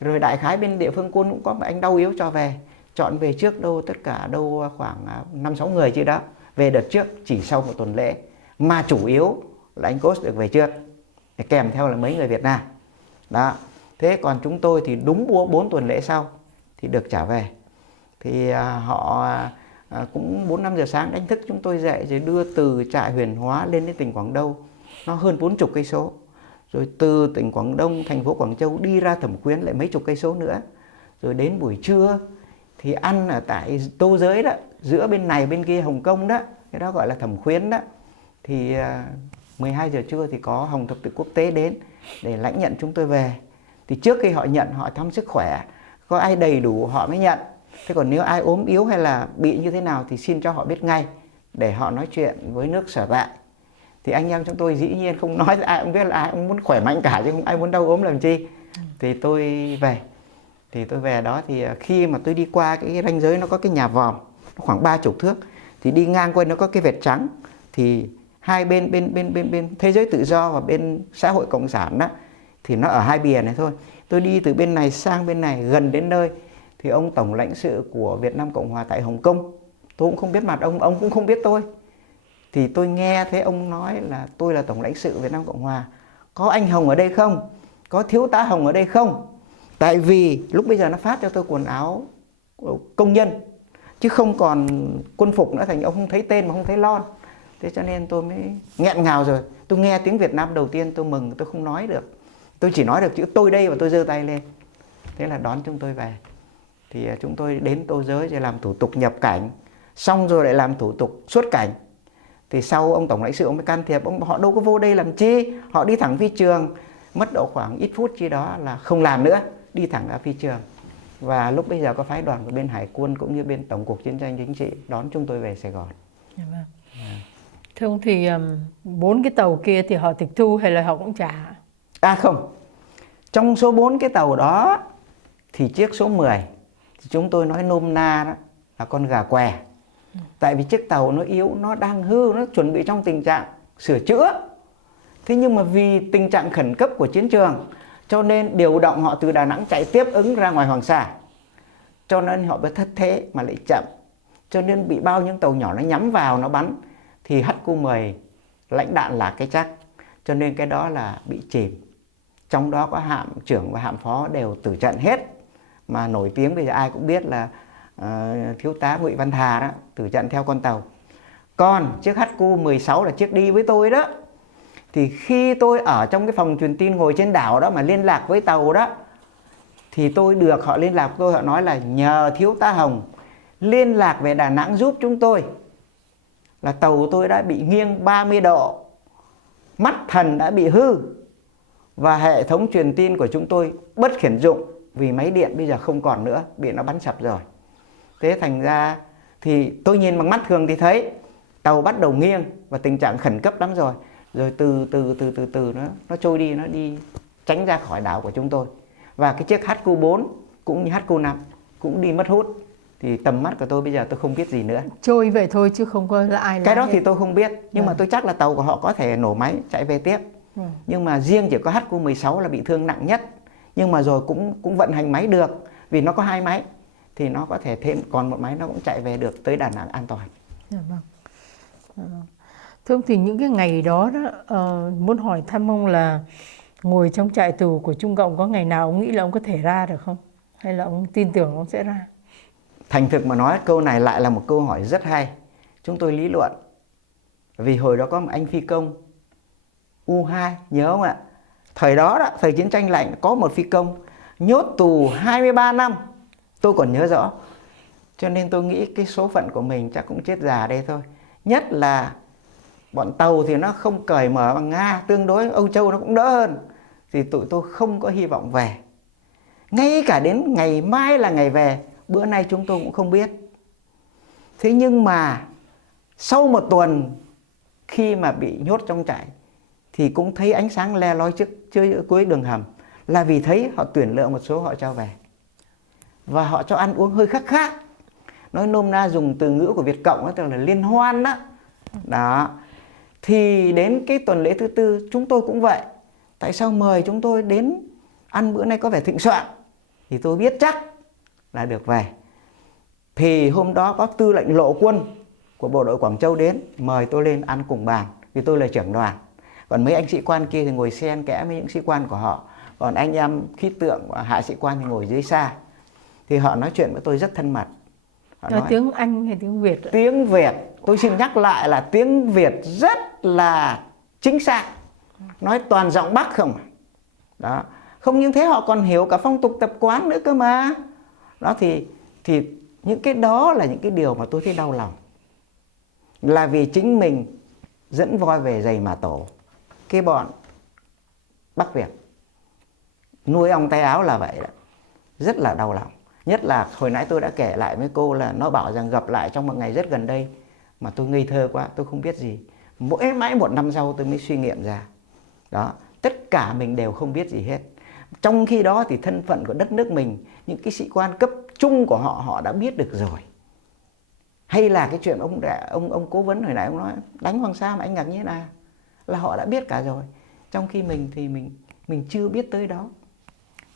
Rồi đại khái bên địa phương quân cũng có một anh đau yếu cho về. Chọn về trước đâu tất cả đâu khoảng 5-6 người chứ đó. Về đợt trước chỉ sau một tuần lễ. Mà chủ yếu là anh Cốt được về trước, kèm theo là mấy người Việt Nam. Đó. Thế còn chúng tôi thì đúng 4 tuần lễ sau thì được trả về. Thì họ cũng 4-5 giờ sáng đánh thức chúng tôi dậy, rồi đưa từ trại Huyền Hóa lên đến tỉnh Quảng Đông. Nó hơn 40 cây số. Rồi từ tỉnh Quảng Đông, thành phố Quảng Châu đi ra Thẩm Quyến lại mấy chục cây số nữa. Rồi đến buổi trưa thì ăn ở tại Tô Giới đó, giữa bên này bên kia Hồng Kông đó, cái đó gọi là Thẩm Quyến đó. thì 12 giờ trưa thì có Hồng Thập tự quốc tế đến để lãnh nhận chúng tôi về. Thì trước khi họ nhận, họ thăm sức khỏe, có ai đầy đủ họ mới nhận. Thế còn nếu ai ốm yếu hay là bị như thế nào thì xin cho họ biết ngay để họ nói chuyện với nước sở tại. Thì anh em chúng tôi dĩ nhiên không nói, ai cũng biết là ai cũng muốn khỏe mạnh cả chứ không ai muốn đau ốm làm chi. Thì tôi về. Thì tôi về đó thì khi mà tôi đi qua cái ranh giới nó có cái nhà vòm, nó khoảng 30 thước. Thì đi ngang qua nó có cái vệt trắng. Thì hai bên thế giới tự do và bên xã hội cộng sản đó, thì nó ở hai bìa này thôi. Tôi đi từ bên này sang bên này gần đến nơi thì ông tổng lãnh sự của Việt Nam Cộng Hòa tại Hồng Kông, tôi cũng không biết mặt ông cũng không biết tôi. Thì tôi nghe thấy ông nói là tôi là tổng lãnh sự Việt Nam Cộng Hòa. Có anh Hồng ở đây không? Có thiếu tá Hồng ở đây không? Tại vì lúc bây giờ nó phát cho tôi quần áo công nhân chứ không còn quân phục nữa, thành ông không thấy tên mà không thấy lon. Thế cho nên tôi mới nghẹn ngào rồi. Tôi nghe tiếng Việt Nam đầu tiên tôi mừng, tôi không nói được. Tôi chỉ nói được chữ tôi đây và tôi giơ tay lên. Thế là đón chúng tôi về. Thì chúng tôi đến Tô Giới rồi làm thủ tục nhập cảnh. Xong rồi lại làm thủ tục xuất cảnh. Thì sau ông tổng lãnh sự ông mới can thiệp, họ đâu có vô đây làm chi, họ đi thẳng phi trường. Mất độ khoảng ít phút chi đó là không làm nữa, đi thẳng ra phi trường. Và lúc bây giờ có phái đoàn của bên Hải quân cũng như bên Tổng cục Chiến tranh Chính trị đón chúng tôi về Sài Gòn. Thưa ông thì 4 cái tàu kia thì họ tịch thu hay là họ cũng trả? Không, trong số 4 cái tàu đó thì chiếc số 10 thì chúng tôi nói nôm na đó là con gà què. Tại vì chiếc tàu nó yếu, nó đang hư, nó chuẩn bị trong tình trạng sửa chữa. Thế nhưng mà vì tình trạng khẩn cấp của chiến trường cho nên điều động họ từ Đà Nẵng chạy tiếp ứng ra ngoài Hoàng Sa. Cho nên họ mới thất thế mà lại chậm. Cho nên bị bao nhiêu tàu nhỏ nó nhắm vào, nó bắn. Thì HQ-10 lãnh đạn là cái chắc. Cho nên cái đó là bị chìm. Trong đó có hạm trưởng và hạm phó đều tử trận hết. Mà nổi tiếng bây giờ ai cũng biết là thiếu tá Ngụy Văn Thà đó tử trận theo con tàu. Còn chiếc HQ-16 là chiếc đi với tôi đó. Thì khi tôi ở trong cái phòng truyền tin ngồi trên đảo đó mà liên lạc với tàu đó, thì tôi được họ liên lạc với tôi, họ nói là nhờ thiếu tá Hồng liên lạc về Đà Nẵng giúp chúng tôi. Là tàu tôi đã bị nghiêng 30 độ, mắt thần đã bị hư và hệ thống truyền tin của chúng tôi bất khiển dụng vì máy điện bây giờ không còn nữa, bị nó bắn sập rồi. Thế thành ra thì tôi nhìn bằng mắt thường thì thấy tàu bắt đầu nghiêng và tình trạng khẩn cấp lắm rồi. Rồi từ từ nó trôi đi, nó đi tránh ra khỏi đảo của chúng tôi. Và cái chiếc HQ-4 cũng như HQ-5 cũng đi mất hút. Thì tầm mắt của tôi bây giờ tôi không biết gì nữa. Trôi vậy thôi chứ không có là ai. Cái đó thì tôi không biết. Nhưng mà tôi chắc là tàu của họ có thể nổ máy chạy về tiếp. Nhưng mà riêng chỉ có HQ-16 là bị thương nặng nhất. Nhưng mà rồi cũng vận hành máy được. Vì nó có 2 máy. Thì nó có thể thêm còn một máy nó cũng chạy về được tới Đà Nẵng an toàn. Thưa ông thì những cái ngày đó muốn hỏi thăm ông là ngồi trong trại tù của Trung Cộng có ngày nào ông nghĩ là ông có thể ra được không? Hay là ông tin tưởng ông sẽ ra? Thành thực mà nói câu này lại là một câu hỏi rất hay. Chúng tôi lý luận. Vì hồi đó có một anh phi công U-2, nhớ không ạ? Thời đó, thời chiến tranh lạnh có một phi công nhốt tù 23 năm. Tôi còn nhớ rõ. Cho nên tôi nghĩ cái số phận của mình chắc cũng chết già đây thôi. Nhất là bọn tàu thì nó không cởi mở bằng Nga, tương đối Âu Châu nó cũng đỡ hơn. Thì tụi tôi không có hy vọng về. Ngay cả đến ngày mai là ngày về, bữa nay chúng tôi cũng không biết. Thế nhưng mà sau một tuần khi mà bị nhốt trong trại thì cũng thấy ánh sáng le lói trước cuối đường hầm. Là vì thấy họ tuyển lựa một số họ cho về. Và họ cho ăn uống hơi khác. Nói nôm na dùng từ ngữ của Việt Cộng đó, tức là liên hoan đó. Đó. Thì đến cái tuần lễ thứ 4 chúng tôi cũng vậy. Tại sao mời chúng tôi đến ăn bữa nay có vẻ thịnh soạn? Thì tôi biết chắc là được về. Thì hôm đó có tư lệnh lộ quân của bộ đội Quảng Châu đến mời tôi lên ăn cùng bàn vì tôi là trưởng đoàn. Còn mấy anh sĩ quan kia thì ngồi xen kẽ với những sĩ quan của họ. Còn anh em khí tượng và hạ sĩ quan thì ngồi dưới xa. Thì họ nói chuyện với tôi rất thân mật. Nói tiếng Anh hay tiếng Việt? Tiếng Việt. Tôi xin nhắc lại là tiếng Việt rất là chính xác. Nói toàn giọng Bắc không. Đó. Không những thế họ còn hiểu cả phong tục tập quán nữa cơ mà. Đó thì những cái đó là những cái điều mà tôi thấy đau lòng. Là vì chính mình dẫn voi về giày mà tổ. Cái bọn Bắc Việt nuôi ong tay áo là vậy đó. Rất là đau lòng. Nhất là hồi nãy tôi đã kể lại với cô là nó bảo rằng gặp lại trong một ngày rất gần đây, mà tôi ngây thơ quá, tôi không biết gì. Mãi một năm sau tôi mới suy nghiệm ra. Đó, tất cả mình đều không biết gì hết. Trong khi đó thì thân phận của đất nước mình, những cái sĩ quan cấp trung của họ đã biết được rồi. Hay là cái chuyện ông cố vấn hồi nãy ông nói đánh Hoàng Sa mà anh ngạc nhiên là họ đã biết cả rồi. Trong khi mình thì mình chưa biết tới đó.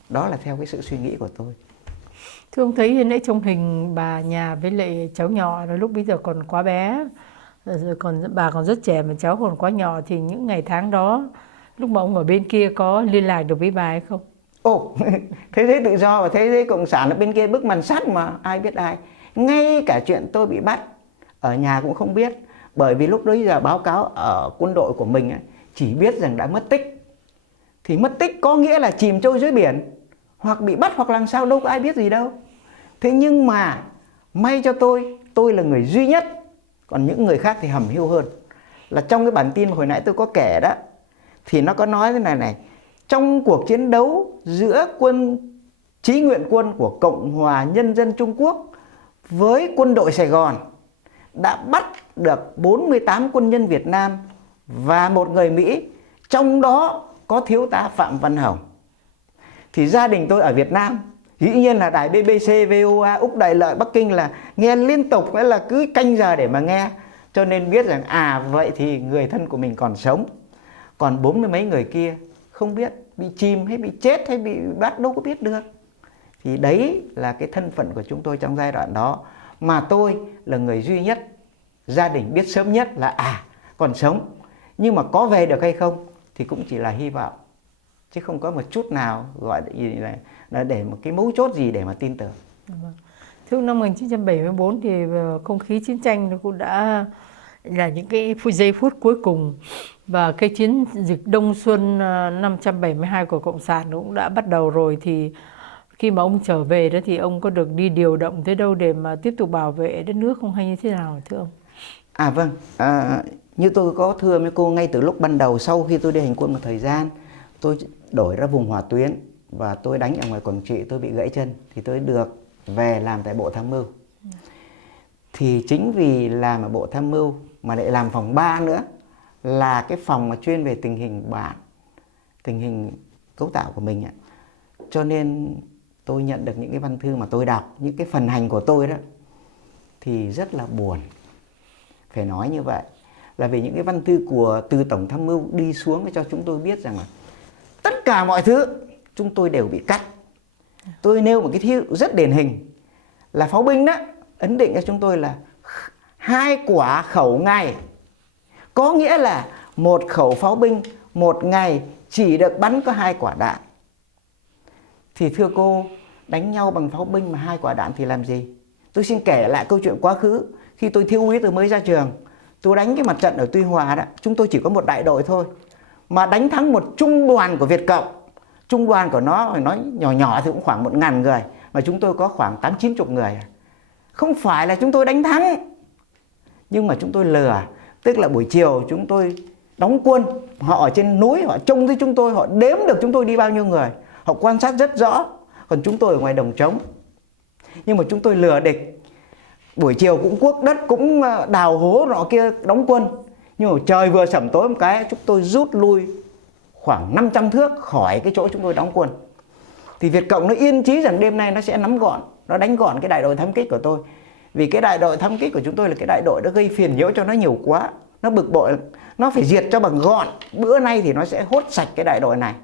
Đó là theo cái sự suy nghĩ của tôi. Thưa ông, thấy nãy trong hình bà nhà với lại cháu nhỏ là lúc bây giờ còn quá bé, rồi bà còn rất trẻ mà cháu còn quá nhỏ, thì những ngày tháng đó lúc mà ông ở bên kia có liên lạc được với bà hay không? Ồ, thế giới tự do và thế giới cộng sản ở bên kia bức màn sắt mà ai biết ai. Ngay cả chuyện tôi bị bắt ở nhà cũng không biết. Bởi vì lúc đấy giờ báo cáo ở quân đội của mình chỉ biết rằng đã mất tích. Thì mất tích có nghĩa là chìm trôi dưới biển, hoặc bị bắt hoặc làm sao, đâu có ai biết gì đâu. Thế nhưng mà may cho tôi là người duy nhất, còn những người khác thì hầm hiu hơn. Là trong cái bản tin hồi nãy tôi có kể đó, thì nó có nói thế này. Trong cuộc chiến đấu giữa quân Chí Nguyện Quân của Cộng hòa Nhân dân Trung Quốc với quân đội Sài Gòn đã bắt được 48 quân nhân Việt Nam và một người Mỹ, trong đó có thiếu tá Phạm Văn Hồng. Thì gia đình tôi ở Việt Nam, dĩ nhiên là đài BBC, VOA, Úc Đại Lợi, Bắc Kinh là nghe liên tục, là cứ canh giờ để mà nghe. Cho nên biết rằng vậy thì người thân của mình còn sống. Còn 40 mấy người kia không biết, bị chìm hay bị chết hay bị bắt đâu có biết được. Thì đấy là cái thân phận của chúng tôi trong giai đoạn đó. Mà tôi là người duy nhất gia đình biết sớm nhất là còn sống. Nhưng mà có về được hay không thì cũng chỉ là hy vọng, chứ không có một chút nào gọi là để một cái mấu chốt gì để mà tin tưởng. Thưa ông, năm 1974 thì không khí chiến tranh nó cũng đã là những cái giây phút cuối cùng, và cái chiến dịch Đông Xuân 572 của Cộng sản cũng đã bắt đầu rồi. Thì khi mà ông trở về đó thì ông có được đi điều động tới đâu để mà tiếp tục bảo vệ đất nước không, hay như thế nào thưa ông? Vâng, như tôi có thưa với cô, ngay từ lúc ban đầu sau khi tôi đi hành quân một thời gian, tôi đổi ra vùng hỏa tuyến và tôi đánh ở ngoài Quảng Trị, tôi bị gãy chân thì tôi được về làm tại Bộ Tham mưu. Thì chính vì làm ở Bộ Tham mưu mà lại làm phòng 3 nữa, là cái phòng mà chuyên về tình hình bản, tình hình cấu tạo của mình, cho nên tôi nhận được những cái văn thư mà tôi đọc, những cái phần hành của tôi đó, thì rất là buồn. Phải nói như vậy là vì những cái văn thư từ Tổng Tham mưu đi xuống cho chúng tôi biết rằng là tất cả mọi thứ chúng tôi đều bị cắt. Tôi nêu một cái thí dụ rất điển hình là pháo binh đó, ấn định cho chúng tôi là 2 quả khẩu ngày. Có nghĩa là một khẩu pháo binh một ngày chỉ được bắn có 2 quả đạn. Thì thưa cô, đánh nhau bằng pháo binh mà 2 quả đạn thì làm gì? Tôi xin kể lại câu chuyện quá khứ. Khi tôi thiếu úy tôi mới ra trường, tôi đánh cái mặt trận ở Tuy Hòa đó, chúng tôi chỉ có một đại đội thôi, mà đánh thắng một trung đoàn của Việt Cộng. Trung đoàn của nó phải nói nhỏ nhỏ thì cũng khoảng 1.000 người, mà chúng tôi có khoảng 80-90 người. Không phải là chúng tôi đánh thắng, nhưng mà chúng tôi lừa. Tức là buổi chiều chúng tôi đóng quân, họ ở trên núi, họ trông thấy chúng tôi, họ đếm được chúng tôi đi bao nhiêu người, họ quan sát rất rõ. Còn chúng tôi ở ngoài đồng trống, nhưng mà chúng tôi lừa địch. Buổi chiều cũng cuốc đất, cũng đào hố nọ kia đóng quân, nhưng mà trời vừa sẩm tối một cái, chúng tôi rút lui khoảng 500 thước khỏi cái chỗ chúng tôi đóng quân. Thì Việt Cộng nó yên chí rằng đêm nay nó sẽ nắm gọn, nó đánh gọn cái đại đội thám kích của tôi. Vì cái đại đội thám kích của chúng tôi là cái đại đội đã gây phiền nhiễu cho nó nhiều quá, nó bực bội, nó phải diệt cho bằng gọn. Bữa nay thì nó sẽ hốt sạch cái đại đội này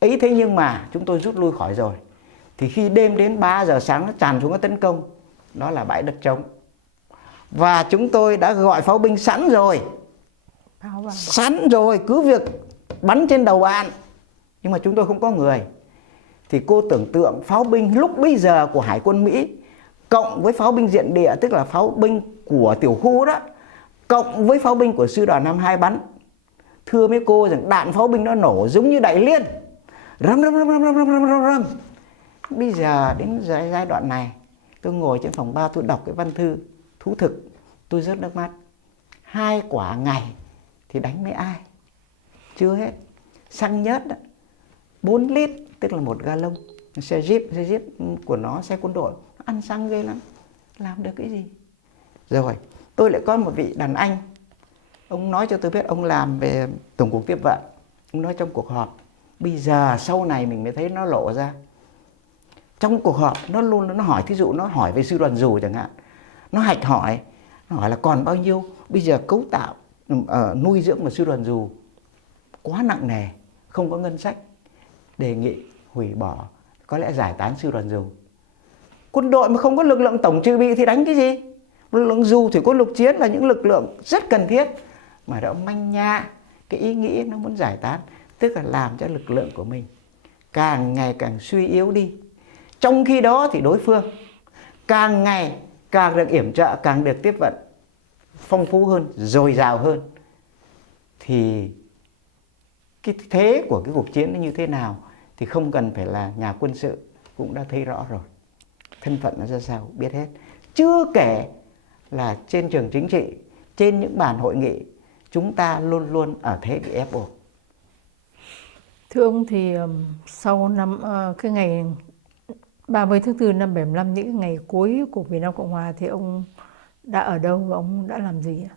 ấy. Thế nhưng mà chúng tôi rút lui khỏi rồi, thì khi đêm đến 3 giờ sáng nó tràn xuống nó tấn công, đó là bãi đất trống. Và chúng tôi đã gọi pháo binh sẵn rồi, cứ việc bắn trên đầu bạn, nhưng mà chúng tôi không có người. Thì cô tưởng tượng pháo binh lúc bây giờ của Hải quân Mỹ cộng với pháo binh diện địa, tức là pháo binh của tiểu khu đó, cộng với pháo binh của sư đoàn 52 bắn. Thưa mấy cô rằng đạn pháo binh nó nổ giống như đại liên, rầm rầm rầm rầm rầm rầm rầm rầm. Bây giờ đến giai đoạn này, tôi ngồi trên phòng 3 tôi đọc cái văn thư thú thực, tôi rớt nước mắt. 2 quả ngày thì đánh với ai? Chưa hết. Xăng nhớt đó, 4 lít, tức là 1 gallon. Xe Jeep của nó, xe quân đội, nó ăn xăng ghê lắm. Làm được cái gì? Rồi, tôi lại có một vị đàn anh. Ông nói cho tôi biết ông làm về Tổng cục Tiếp vận. Ông nói trong cuộc họp, bây giờ sau này mình mới thấy nó lộ ra. Trong cuộc họp nó hỏi, thí dụ nó hỏi về sư đoàn dù chẳng hạn. Nó hạch hỏi, nó hỏi là còn bao nhiêu. Bây giờ cấu tạo nuôi dưỡng một sư đoàn dù quá nặng nề, không có ngân sách, đề nghị hủy bỏ, có lẽ giải tán sư đoàn dù. Quân đội mà không có lực lượng tổng dự bị thì đánh cái gì? Lực lượng dù thì có lục chiến là những lực lượng rất cần thiết, mà đã manh nha cái ý nghĩ nó muốn giải tán, tức là làm cho lực lượng của mình càng ngày càng suy yếu đi. Trong khi đó thì đối phương càng ngày càng được yểm trợ, càng được tiếp vận phong phú hơn, dồi dào hơn. Thì cái thế của cái cuộc chiến nó như thế nào thì không cần phải là nhà quân sự cũng đã thấy rõ rồi. Thân phận nó ra sao biết hết. Chưa kể là trên trường chính trị, trên những bàn hội nghị, chúng ta luôn luôn ở thế bị ép buộc. Thưa ông, thì sau cái ngày 30 tháng 4 năm 75, những cái ngày cuối của Việt Nam Cộng Hòa, thì ông đã ở đâu và ông đã làm gì ạ?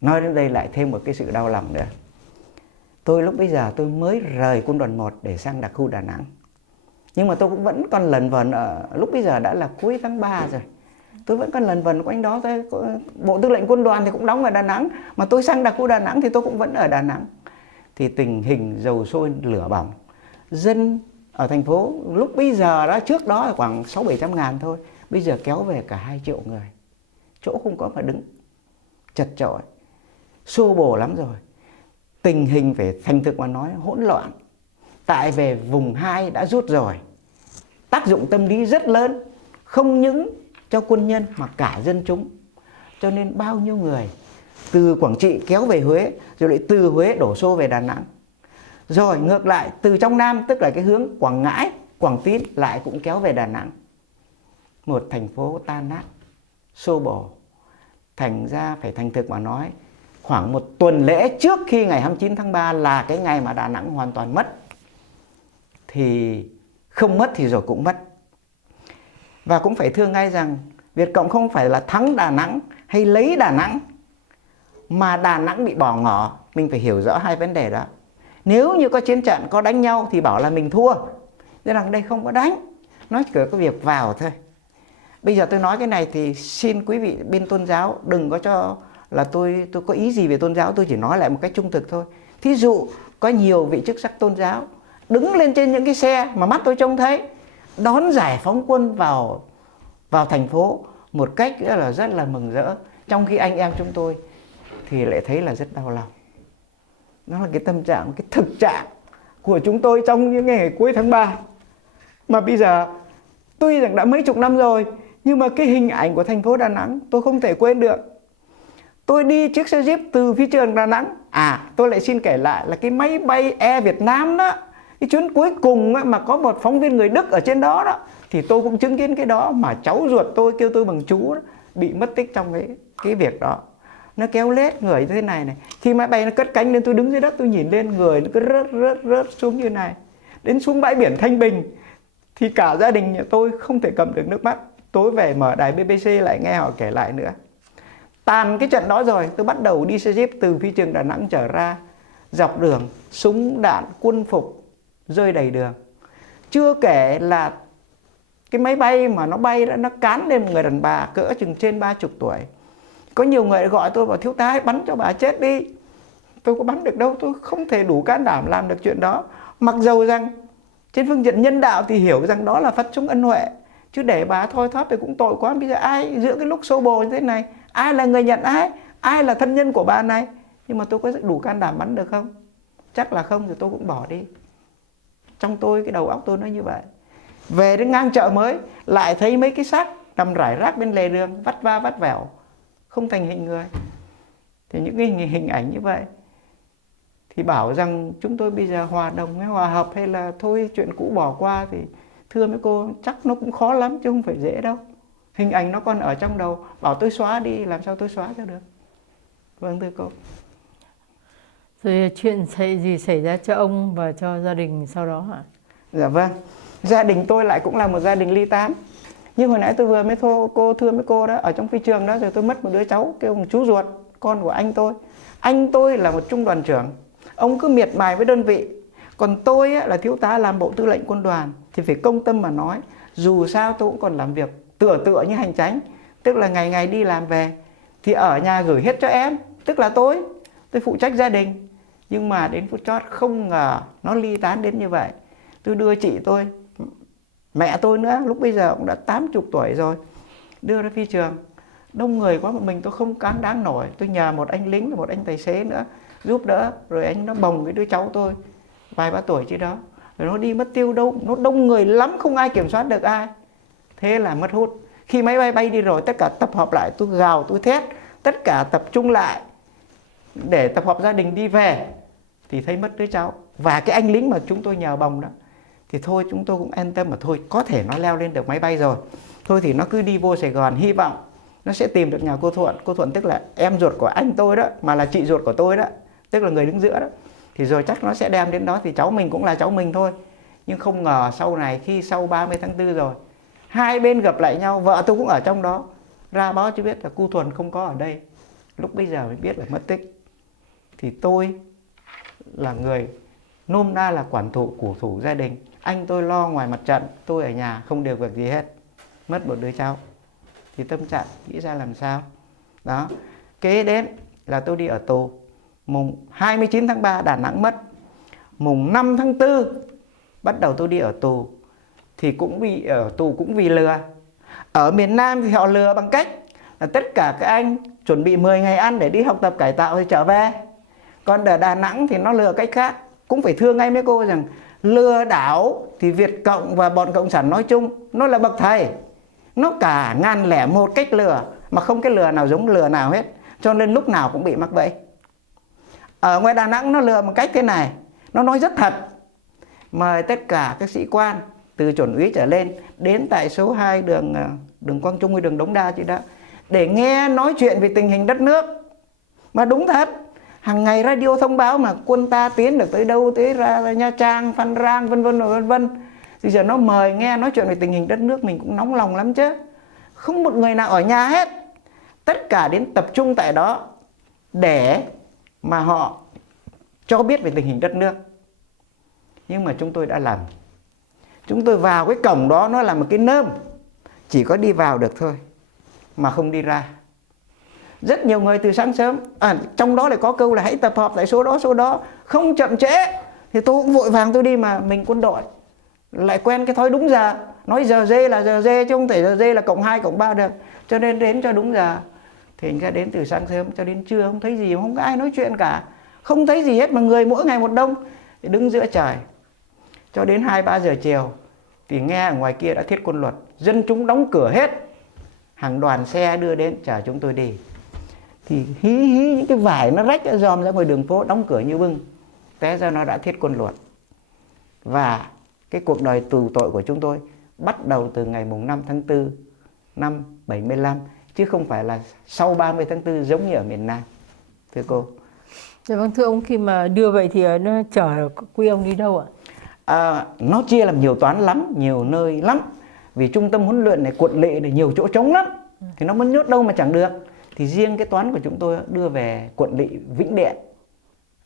Nói đến đây lại thêm một cái sự đau lòng nữa. Tôi lúc bấy giờ tôi mới rời quân đoàn 1 để sang đặc khu Đà Nẵng. Nhưng mà tôi cũng vẫn còn lẩn vẩn ở, lúc bây giờ đã là cuối tháng 3 rồi. Tôi vẫn còn lẩn vẩn quanh đó thôi. Bộ Tư lệnh quân đoàn thì cũng đóng ở Đà Nẵng, mà tôi sang đặc khu Đà Nẵng thì tôi cũng vẫn ở Đà Nẵng. Thì tình hình dầu sôi lửa bỏng. Dân ở thành phố lúc bây giờ đó, trước đó là khoảng 600-700 ngàn thôi, bây giờ kéo về cả 2 triệu người. Chỗ không có mà đứng, chật chội, xô bồ lắm rồi. Tình hình về thành thực mà nói hỗn loạn. Tại về vùng 2 đã rút rồi, tác dụng tâm lý rất lớn, không những cho quân nhân mà cả dân chúng. Cho nên bao nhiêu người từ Quảng Trị kéo về Huế, rồi lại từ Huế đổ xô về Đà Nẵng. Rồi ngược lại từ trong Nam, tức là cái hướng Quảng Ngãi, Quảng Tín lại cũng kéo về Đà Nẵng. Một thành phố tan nát, xô bồ. Thành ra phải thành thực mà nói, khoảng một tuần lễ trước khi ngày 29 tháng 3 là cái ngày mà Đà Nẵng hoàn toàn mất. Thì không mất thì rồi cũng mất. Và cũng phải thưa ngay rằng Việt Cộng không phải là thắng Đà Nẵng hay lấy Đà Nẵng, mà Đà Nẵng bị bỏ ngỏ. Mình phải hiểu rõ hai vấn đề đó. Nếu như có chiến trận, có đánh nhau thì bảo là mình thua. Nên rằng đây không có đánh, nói chỉ có việc vào thôi. Bây giờ tôi nói cái này thì xin quý vị bên tôn giáo đừng có cho là tôi có ý gì về tôn giáo, tôi chỉ nói lại một cách trung thực thôi. Thí dụ có nhiều vị chức sắc tôn giáo đứng lên trên những cái xe mà mắt tôi trông thấy, đón giải phóng quân vào thành phố một cách rất là mừng rỡ, trong khi anh em chúng tôi thì lại thấy là rất đau lòng. Đó là cái tâm trạng, cái thực trạng của chúng tôi trong những ngày cuối tháng 3. Mà bây giờ tuy rằng đã mấy chục năm rồi, nhưng mà cái hình ảnh của thành phố Đà Nẵng tôi không thể quên được. Tôi đi chiếc xe Jeep từ phi trường Đà Nẵng. Tôi lại xin kể lại là cái máy bay Air Việt Nam đó, cái chuyến cuối cùng mà có một phóng viên người Đức ở trên đó đó, thì tôi cũng chứng kiến cái đó, mà cháu ruột tôi kêu tôi bằng chú đó, bị mất tích trong cái việc đó. Nó kéo lết người như thế này này. Khi máy bay nó cất cánh lên, tôi đứng dưới đất tôi nhìn lên, người nó cứ rớt xuống như này. Đến xuống bãi biển Thanh Bình thì cả gia đình nhà tôi không thể cầm được nước mắt. Tối về mở đài BBC lại nghe họ kể lại nữa. Tàn cái trận đó rồi, tôi bắt đầu đi xe Jeep từ phi trường Đà Nẵng trở ra. Dọc đường, súng đạn, quân phục rơi đầy đường. Chưa kể là cái máy bay mà nó bay đó, nó cán lên một người đàn bà cỡ chừng trên 30 tuổi. Có nhiều người gọi tôi bảo thiếu tá hãy bắn cho bà chết đi. Tôi có bắn được đâu, tôi không thể đủ can đảm làm được chuyện đó. Mặc dầu rằng trên phương diện nhân đạo thì hiểu rằng đó là phật chúng ân huệ, chứ để bà thôi thoát thì cũng tội quá. Bây giờ ai giữa cái lúc xô bồ như thế này, ai là người nhận ai là thân nhân của bà này. Nhưng mà tôi có đủ can đảm bắn được không? Chắc là không, thì tôi cũng bỏ đi. Trong tôi, cái đầu óc tôi nó như vậy. Về đến ngang chợ mới lại thấy mấy cái xác nằm rải rác bên lề đường, vắt va vắt vẻo, không thành hình người. Thì những cái hình ảnh như vậy thì bảo rằng chúng tôi bây giờ hòa đồng hay hòa hợp hay là thôi chuyện cũ bỏ qua, thì thưa mấy cô chắc nó cũng khó lắm chứ không phải dễ đâu. Hình ảnh nó còn ở trong đầu, bảo tôi xóa đi làm sao tôi xóa cho được. Vâng thưa cô. Rồi chuyện gì xảy ra cho ông và cho gia đình sau đó hả? Dạ vâng, gia đình tôi lại cũng là một gia đình ly tán. Nhưng hồi nãy tôi vừa mới cô thưa với cô đó, ở trong phi trường đó rồi tôi mất một đứa cháu kêu bằng chú ruột, con của anh tôi. Anh tôi là một trung đoàn trưởng, ông cứ miệt mài với đơn vị. Còn tôi là thiếu tá làm bộ tư lệnh quân đoàn, thì phải công tâm mà nói, dù sao tôi cũng còn làm việc tựa như hành chánh, tức là ngày ngày đi làm về thì ở nhà gửi hết cho em, tức là tôi phụ trách gia đình. Nhưng mà đến phút chót không ngờ nó ly tán đến như vậy. Tôi đưa chị tôi, mẹ tôi nữa, lúc bây giờ cũng đã 80 tuổi rồi, đưa ra phi trường. Đông người quá, một mình tôi không cán đáng nổi. Tôi nhờ một anh lính và một anh tài xế nữa giúp đỡ. Rồi anh nó bồng cái đứa cháu tôi vài ba tuổi chứ đó, rồi nó đi mất tiêu đâu. Nó đông người lắm, không ai kiểm soát được ai. Thế là mất hút. Khi máy bay bay đi rồi, tất cả tập hợp lại, tôi gào, tôi thét, tất cả tập trung lại để tập hợp gia đình đi về, thì thấy mất đứa cháu. Và cái anh lính mà chúng tôi nhờ bồng đó, thì thôi chúng tôi cũng an tâm mà thôi, có thể nó leo lên được máy bay rồi, thôi thì nó cứ đi vô Sài Gòn, hy vọng nó sẽ tìm được nhà cô Thuận. Cô Thuận tức là em ruột của anh tôi đó, mà là chị ruột của tôi đó, tức là người đứng giữa đó. Thì rồi chắc nó sẽ đem đến đó, thì cháu mình cũng là cháu mình thôi. Nhưng không ngờ sau này, khi sau 30 tháng 4 rồi, hai bên gặp lại nhau, vợ tôi cũng ở trong đó, ra báo cho biết là cô Thuần không có ở đây. Lúc bây giờ mới biết là mất tích. Thì tôi là người nôm na là quản thụ, cổ thủ gia đình. Anh tôi lo ngoài mặt trận, tôi ở nhà không đều việc gì hết. Mất một đứa cháu thì tâm trạng nghĩ ra làm sao. Đó. Kế đến là tôi đi ở tù. Mùng 29 tháng 3 Đà Nẵng mất. Mùng 5 tháng 4 bắt đầu tôi đi ở tù. Thì cũng bị ở tù cũng vì lừa. Ở miền Nam thì họ lừa bằng cách là tất cả các anh chuẩn bị 10 ngày ăn để đi học tập cải tạo thì trở về. Còn ở Đà Nẵng thì nó lừa cách khác. Cũng phải thưa ngay với cô rằng lừa đảo thì Việt Cộng và bọn Cộng sản nói chung nó là bậc thầy. Nó cả 1001 cách lừa, mà không cái lừa nào giống lừa nào hết. Cho nên lúc nào cũng bị mắc bẫy. Ở ngoài Đà Nẵng nó lừa một cách thế này, nó nói rất thật. Mời tất cả các sĩ quan từ chuẩn úy trở lên đến tại số 2 đường Quang Trung hay đường Đống Đa chị đó, để nghe nói chuyện về tình hình đất nước. Mà đúng thật, hàng ngày radio thông báo mà quân ta tiến được tới đâu, tới ra Nha Trang, Phan Rang, vân vân và vân vân. Thì giờ nó mời nghe nói chuyện về tình hình đất nước, mình cũng nóng lòng lắm chứ. Không một người nào ở nhà hết. Tất cả đến tập trung tại đó để mà họ cho biết về tình hình đất nước. Nhưng mà chúng tôi đã làm. Chúng tôi vào cái cổng đó, nó là một cái nơm, chỉ có đi vào được thôi, mà không đi ra. Rất nhiều người từ sáng sớm, trong đó lại có câu là hãy tập hợp tại số đó, không chậm trễ. Thì tôi cũng vội vàng tôi đi, mà mình quân đội lại quen cái thói đúng giờ. Nói giờ dê là giờ dê, chứ không thể giờ dê là cộng 2 cộng 3 được. Cho nên đến cho đúng giờ. Thì anh ra đến từ sáng sớm cho đến trưa không thấy gì, không có ai nói chuyện cả, không thấy gì hết, mà người mỗi ngày một đông. Thì đứng giữa trời cho đến 2-3 giờ chiều thì nghe ở ngoài kia đã thiết quân luật, dân chúng đóng cửa hết, hàng đoàn xe đưa đến chở chúng tôi đi. Thì hí những cái vải nó rách dòm ra ngoài đường phố, đóng cửa như bưng. Té ra nó đã thiết quân luật. Và cái cuộc đời tù tội của chúng tôi bắt đầu từ ngày mùng 5 tháng 4 năm 75, chứ không phải là sau 30 tháng 4 giống như ở miền Nam. Thưa cô. Dạ vâng, thưa ông, khi mà đưa vậy thì nó chở quý ông đi đâu ạ? Nó chia làm nhiều toán lắm, nhiều nơi lắm. Vì trung tâm huấn luyện này, quận lỵ này, nhiều chỗ trống lắm. Thì nó muốn nhốt đâu mà chẳng được. Thì riêng cái toán của chúng tôi đưa về quận lỵ Vĩnh Điện.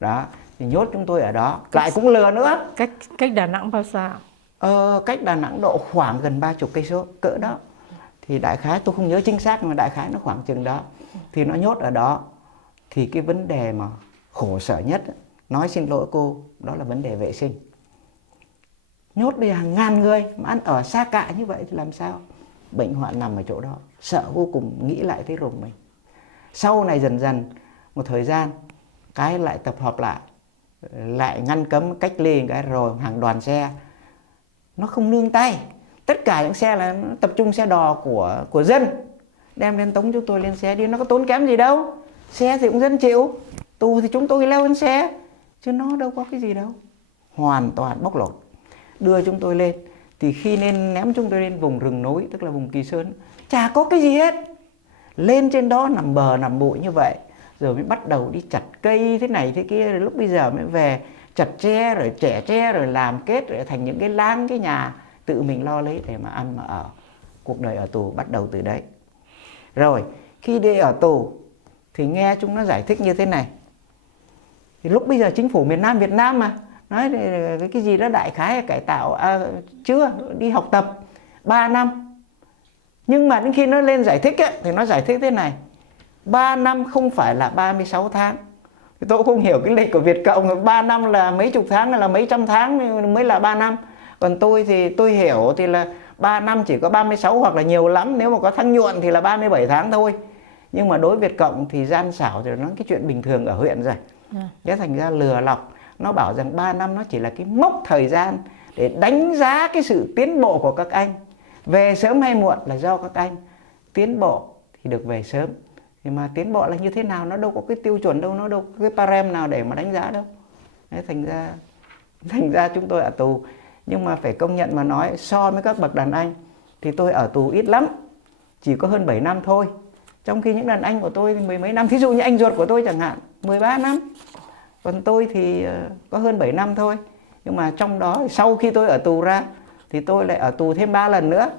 Đó, thì nhốt chúng tôi ở đó. Lại cũng lừa nữa. Cách Đà Nẵng bao xa? Cách Đà Nẵng độ khoảng gần 30 cây số, cỡ đó. Thì đại khái tôi không nhớ chính xác, mà đại khái nó khoảng chừng đó. Thì nó nhốt ở đó. Thì cái vấn đề mà khổ sở nhất, nói xin lỗi cô, đó là vấn đề vệ sinh. Nhốt đây hàng ngàn người mà ăn ở xa cạ như vậy thì làm sao? Bệnh hoạn nằm ở chỗ đó, sợ vô cùng, nghĩ lại thấy rùng mình. Sau này dần dần một thời gian cái lại tập hợp lại ngăn cấm cách ly cái, rồi hàng đoàn xe nó không nương tay. Tất cả những xe là nó tập trung xe đò của dân đem lên tống chúng tôi lên xe đi. Nó có tốn kém gì đâu, xe thì cũng dân chịu, tù thì chúng tôi leo lên xe, chứ nó đâu có cái gì đâu. Hoàn toàn bóc lột. Đưa chúng tôi lên thì khi nên ném chúng tôi lên vùng rừng núi, tức là vùng Kỳ Sơn, chả có cái gì hết. Lên trên đó nằm bờ nằm bụi như vậy, rồi mới bắt đầu đi chặt cây thế này thế kia, rồi lúc bây giờ mới về chặt tre rồi chẻ tre rồi làm kết rồi thành những cái láng cái nhà tự mình lo lấy để mà ăn mà ở. Cuộc đời ở tù bắt đầu từ đấy. Rồi khi đi ở tù thì nghe chúng nó giải thích như thế này. Thì lúc bây giờ chính phủ miền Nam Việt Nam mà nói cái gì đó đại khái cải tạo chưa đi học tập 3 năm. Nhưng mà đến khi nó lên giải thích ấy, thì nó giải thích thế này: 3 năm không phải là 36 tháng. Tôi cũng không hiểu cái lịch của Việt Cộng, 3 năm là mấy chục tháng hay là mấy trăm tháng mới là 3 năm. Còn tôi thì tôi hiểu thì là 3 năm chỉ có 36 hoặc là nhiều lắm, nếu mà có tháng nhuận thì là 37 tháng thôi. Nhưng mà đối Việt Cộng thì gian xảo thì nó cái chuyện bình thường ở huyện rồi. Thế thành ra lừa lọc. Nó bảo rằng 3 năm nó chỉ là cái mốc thời gian để đánh giá cái sự tiến bộ của các anh. Về sớm hay muộn là do các anh tiến bộ thì được về sớm. thì mà tiến bộ là như thế nào, nó đâu có cái tiêu chuẩn đâu, nó đâu có cái parem nào để mà đánh giá đâu. Thế thành ra chúng tôi ở tù. Nhưng mà phải công nhận mà nói, so với các bậc đàn anh thì tôi ở tù ít lắm, chỉ có hơn 7 năm thôi. Trong khi những đàn anh của tôi thì mười mấy năm, thí dụ như anh ruột của tôi chẳng hạn 13 năm, còn tôi thì có hơn 7 năm thôi. Nhưng mà trong đó sau khi tôi ở tù ra thì tôi lại ở tù thêm 3 lần nữa,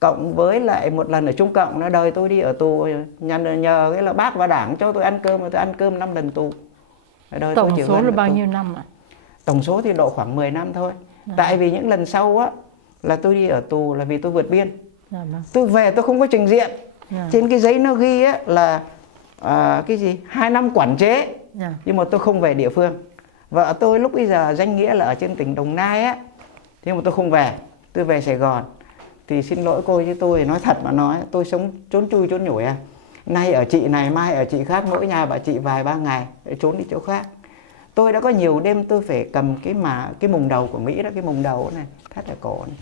cộng với lại một lần ở Trung Cộng. Nó đời tôi đi ở tù nhờ cái là bác và đảng cho tôi ăn cơm, mà tôi ăn cơm 5 lần tù. Đời tổng số là bao nhiêu năm ạ? Tổng số thì độ khoảng 10 năm thôi. Tại vì những lần sau á là tôi đi ở tù là vì tôi vượt biên. Tôi về tôi không có trình diện. Trên cái giấy nó ghi á là cái gì 2 năm quản chế, nhưng mà tôi không về địa phương. Vợ tôi lúc bây giờ danh nghĩa là ở trên tỉnh Đồng Nai á, nhưng mà tôi không về, tôi về Sài Gòn. Thì xin lỗi cô chứ tôi nói thật mà nói, tôi sống trốn chui trốn nhủi à. Nay ở chị này, mai ở chị khác, mỗi nhà bà chị vài ba ngày để trốn đi chỗ khác. Tôi đã có nhiều đêm tôi phải cầm cái mùng đầu của Mỹ đó, cái mùng đầu này, thắt ở cổ này,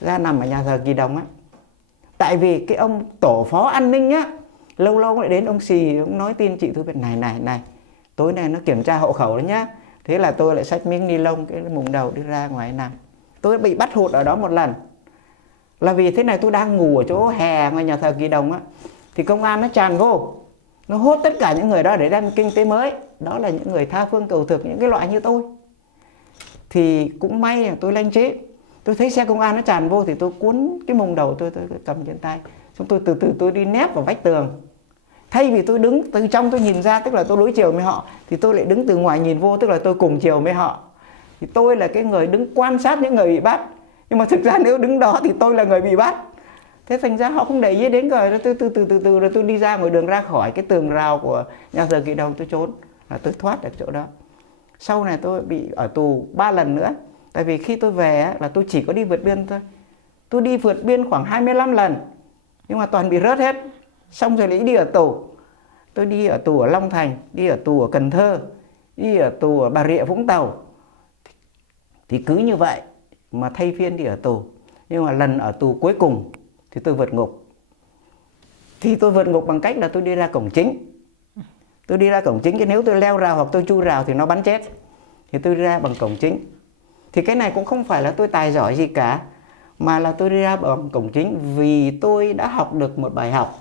ra nằm ở nhà thờ Kỳ Đồng á. Tại vì cái ông tổ phó an ninh á, lâu lâu lại đến ông xì, ông nói tin chị, tôi biết này, tối nay nó kiểm tra hộ khẩu đấy nhá. Thế là tôi lại xách miếng ni lông, cái mùng đầu đi ra ngoài nằm. Tôi bị bắt hụt ở đó một lần. Là vì thế này, tôi đang ngủ ở chỗ hè ngoài nhà thờ Kỳ Đồng á, thì công an nó tràn vô, nó hốt tất cả những người đó để đem kinh tế mới. Đó là những người tha phương cầu thực, những cái loại như tôi. Thì cũng may là tôi lanh trí. Tôi thấy xe công an nó tràn vô thì tôi cuốn cái mùng đầu tôi cầm trên tay. Xong tôi từ từ tôi đi nép vào vách tường. Thay vì tôi đứng từ trong tôi nhìn ra, tức là tôi đối chiều với họ, thì tôi lại đứng từ ngoài nhìn vô, tức là tôi cùng chiều với họ. Thì tôi là cái người đứng quan sát những người bị bắt. Nhưng mà thực ra nếu đứng đó thì tôi là người bị bắt. Thế thành ra họ không để ý đến rồi. Tôi từ rồi tôi đi ra ngoài đường, ra khỏi cái tường rào của nhà thờ Kỳ Đồng, tôi trốn. Là tôi thoát được chỗ đó. Sau này tôi bị ở tù 3 lần nữa. Tại vì khi tôi về là tôi chỉ có đi vượt biên thôi. Tôi đi vượt biên khoảng 25 lần, nhưng mà toàn bị rớt hết. Xong rồi lại đi ở tù. Tôi đi ở tù ở Long Thành, đi ở tù ở Cần Thơ, đi ở tù ở Bà Rịa Vũng Tàu. Thì cứ như vậy mà thay phiên đi ở tù. Nhưng mà lần ở tù cuối cùng thì tôi vượt ngục. Thì tôi vượt ngục bằng cách là tôi đi ra cổng chính. Tôi đi ra cổng chính, chứ nếu tôi leo rào hoặc tôi chui rào thì nó bắn chết. Thì tôi đi ra bằng cổng chính. Thì cái này cũng không phải là tôi tài giỏi gì cả, mà là tôi đi ra bằng cổng chính vì tôi đã học được một bài học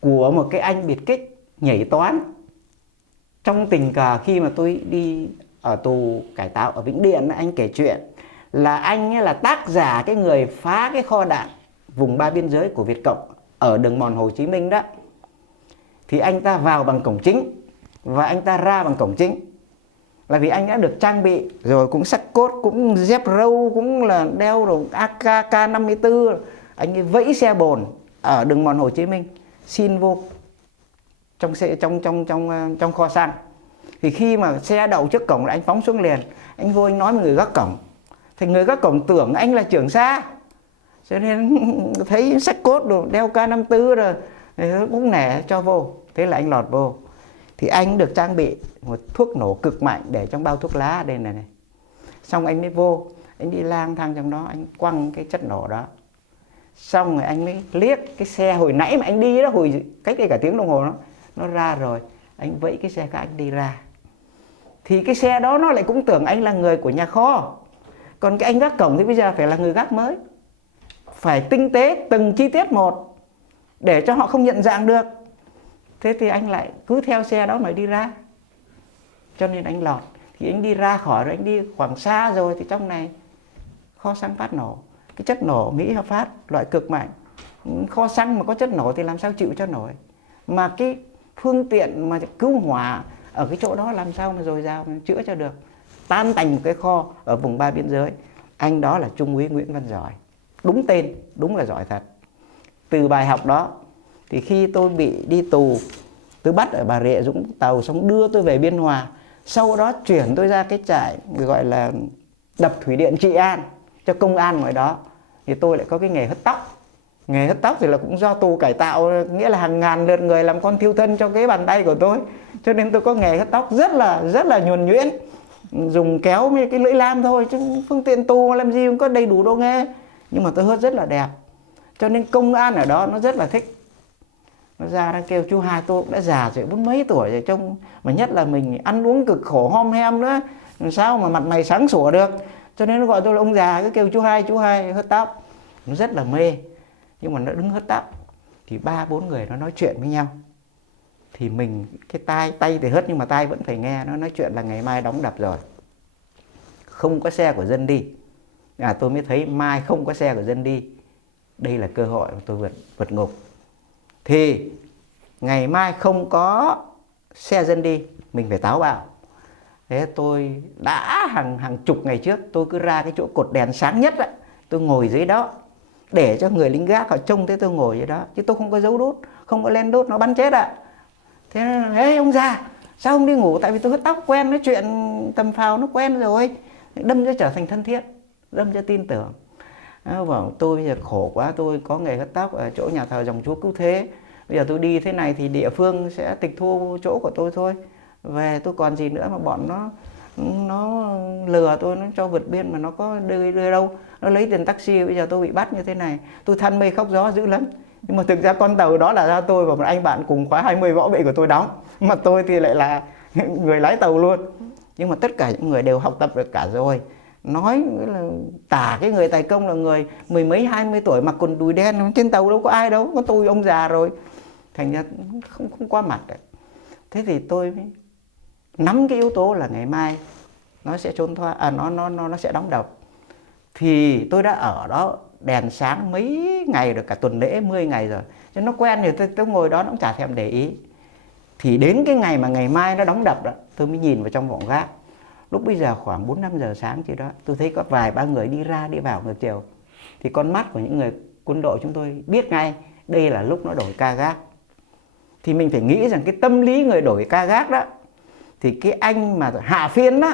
của một cái anh biệt kích nhảy toán trong tình cờ. Khi mà tôi đi ở tù cải tạo ở Vĩnh Điện, anh kể chuyện là anh ấy là tác giả cái người phá cái kho đạn vùng 3 biên giới của Việt Cộng ở đường mòn Hồ Chí Minh đó. Thì anh ta vào bằng cổng chính và anh ta ra bằng cổng chính là vì anh đã được trang bị rồi, cũng sắc cốt, cũng dép râu, cũng là đeo rồi AK K54. Anh ấy vẫy xe bồn ở đường mòn Hồ Chí Minh xin vô trong kho xăng. Thì khi mà xe đậu trước cổng là anh phóng xuống liền. Anh vô anh nói với người gác cổng, thì người gác cổng tưởng anh là trưởng xa, cho nên thấy sách cốt rồi đeo K54 rồi cũng nể cho vô. Thế là anh lọt vô. Thì anh được trang bị một thuốc nổ cực mạnh để trong bao thuốc lá đây này. Xong anh mới vô, anh đi lang thang trong đó, anh quăng cái chất nổ đó. Xong rồi anh mới liếc cái xe hồi nãy mà anh đi đó, hồi cách đây cả tiếng đồng hồ nó ra rồi. Anh vẫy cái xe khác anh đi ra. Thì cái xe đó nó lại cũng tưởng anh là người của nhà kho. Còn cái anh gác cổng thì bây giờ phải là người gác mới, phải tinh tế từng chi tiết một để cho họ không nhận dạng được. Thế thì anh lại cứ theo xe đó mà đi ra, cho nên anh lọt. Thì anh đi ra khỏi rồi, anh đi khoảng xa rồi thì trong này kho xăng phát nổ. Cái chất nổ Mỹ hợp phát, loại cực mạnh. Kho xăng mà có chất nổ thì làm sao chịu cho nổi. Mà cái phương tiện mà cứu hỏa ở cái chỗ đó làm sao mà dồi dào chữa cho được. Tan tành một cái kho ở vùng 3 biên giới. Anh đó là Trung úy Nguyễn Văn Giỏi. Đúng tên, đúng là giỏi thật. Từ bài học đó thì khi tôi bị đi tù, tôi bắt ở Bà Rịa Vũng Tàu, xong đưa tôi về Biên Hòa. Sau đó chuyển tôi ra cái trại gọi là đập thủy điện Trị An cho công an ngoài đó. Thì tôi lại có cái nghề hớt tóc. Nghề hớt tóc thì là cũng do tù cải tạo, nghĩa là hàng ngàn lượt người làm con thiêu thân cho cái bàn tay của tôi. Cho nên tôi có nghề hớt tóc rất là nhuần nhuyễn. Dùng kéo với cái lưỡi lam thôi, chứ phương tiện tù làm gì cũng có đầy đủ đồ nghề. Nhưng mà tôi hớt rất là đẹp. Cho nên công an ở đó nó rất là thích. Nó ra nó kêu chú Hai, tôi cũng đã già rồi, 40 mấy tuổi rồi, trông mà nhất là mình ăn uống cực khổ hom hem nữa, làm sao mà mặt mày sáng sủa được. Cho nên nó gọi tôi là ông già, cứ kêu chú Hai hớt tóc. Nó rất là mê. Nhưng mà nó đứng hớt tóc thì 3-4 người nó nói chuyện với nhau. Thì mình cái tay thì hớt nhưng mà tai vẫn phải nghe. Nó nói chuyện là ngày mai đóng đập rồi, không có xe của dân đi. Tôi mới thấy mai không có xe của dân đi, đây là cơ hội mà tôi vượt ngục. Thì ngày mai không có xe dân đi, mình phải táo bạo. Thế tôi đã hàng chục ngày trước, tôi cứ ra cái chỗ cột đèn sáng nhất ấy, tôi ngồi dưới đó để cho người lính gác họ trông thấy tôi ngồi dưới đó. Chứ tôi không có giấu đốt, không có len đốt, nó bắn chết ạ. Thế ông già, sao không đi ngủ? Tại vì tôi hớt tóc quen, nói chuyện tầm phào nó quen rồi. Đâm cho trở thành thân thiết, đâm cho tin tưởng. Bảo tôi bây giờ khổ quá, tôi có nghề hớt tóc ở chỗ nhà thờ Dòng Chúa Cứu Thế. Bây giờ tôi đi thế này thì địa phương sẽ tịch thu chỗ của tôi thôi. Về tôi còn gì nữa mà bọn nó lừa tôi, nó cho vượt biên mà nó có đưa đâu. Nó lấy tiền taxi, bây giờ tôi bị bắt như thế này. Tôi than mây khóc gió dữ lắm. Nhưng mà thực ra con tàu đó là do tôi và một anh bạn cùng khóa 20 võ vệ của tôi đóng. Mà tôi thì lại là người lái tàu luôn. Nhưng mà tất cả những người đều học tập được cả rồi. Nói là tả cái người tài công là người 10 mấy 20 tuổi mặc quần đùi đen, trên tàu đâu có ai đâu, có tôi ông già rồi. Thành ra không qua mặt đấy. Thế thì tôi mới nắm cái yếu tố là ngày mai nó sẽ trốn thoát, nó sẽ đóng đập. Thì tôi đã ở đó đèn sáng mấy ngày rồi, cả tuần lễ 10 ngày rồi. Cho nó quen rồi, tôi ngồi đó nó cũng chả thèm để ý. Thì đến cái ngày mà ngày mai nó đóng đập đó, tôi mới nhìn vào trong vòng gác. Lúc bây giờ khoảng 4-5 giờ sáng chứ đó, tôi thấy có vài ba người đi ra đi vào ngược chiều. Thì con mắt của những người quân đội chúng tôi biết ngay đây là lúc nó đổi ca gác. Thì mình phải nghĩ rằng cái tâm lý người đổi ca gác đó, thì cái anh mà hạ phiên đó,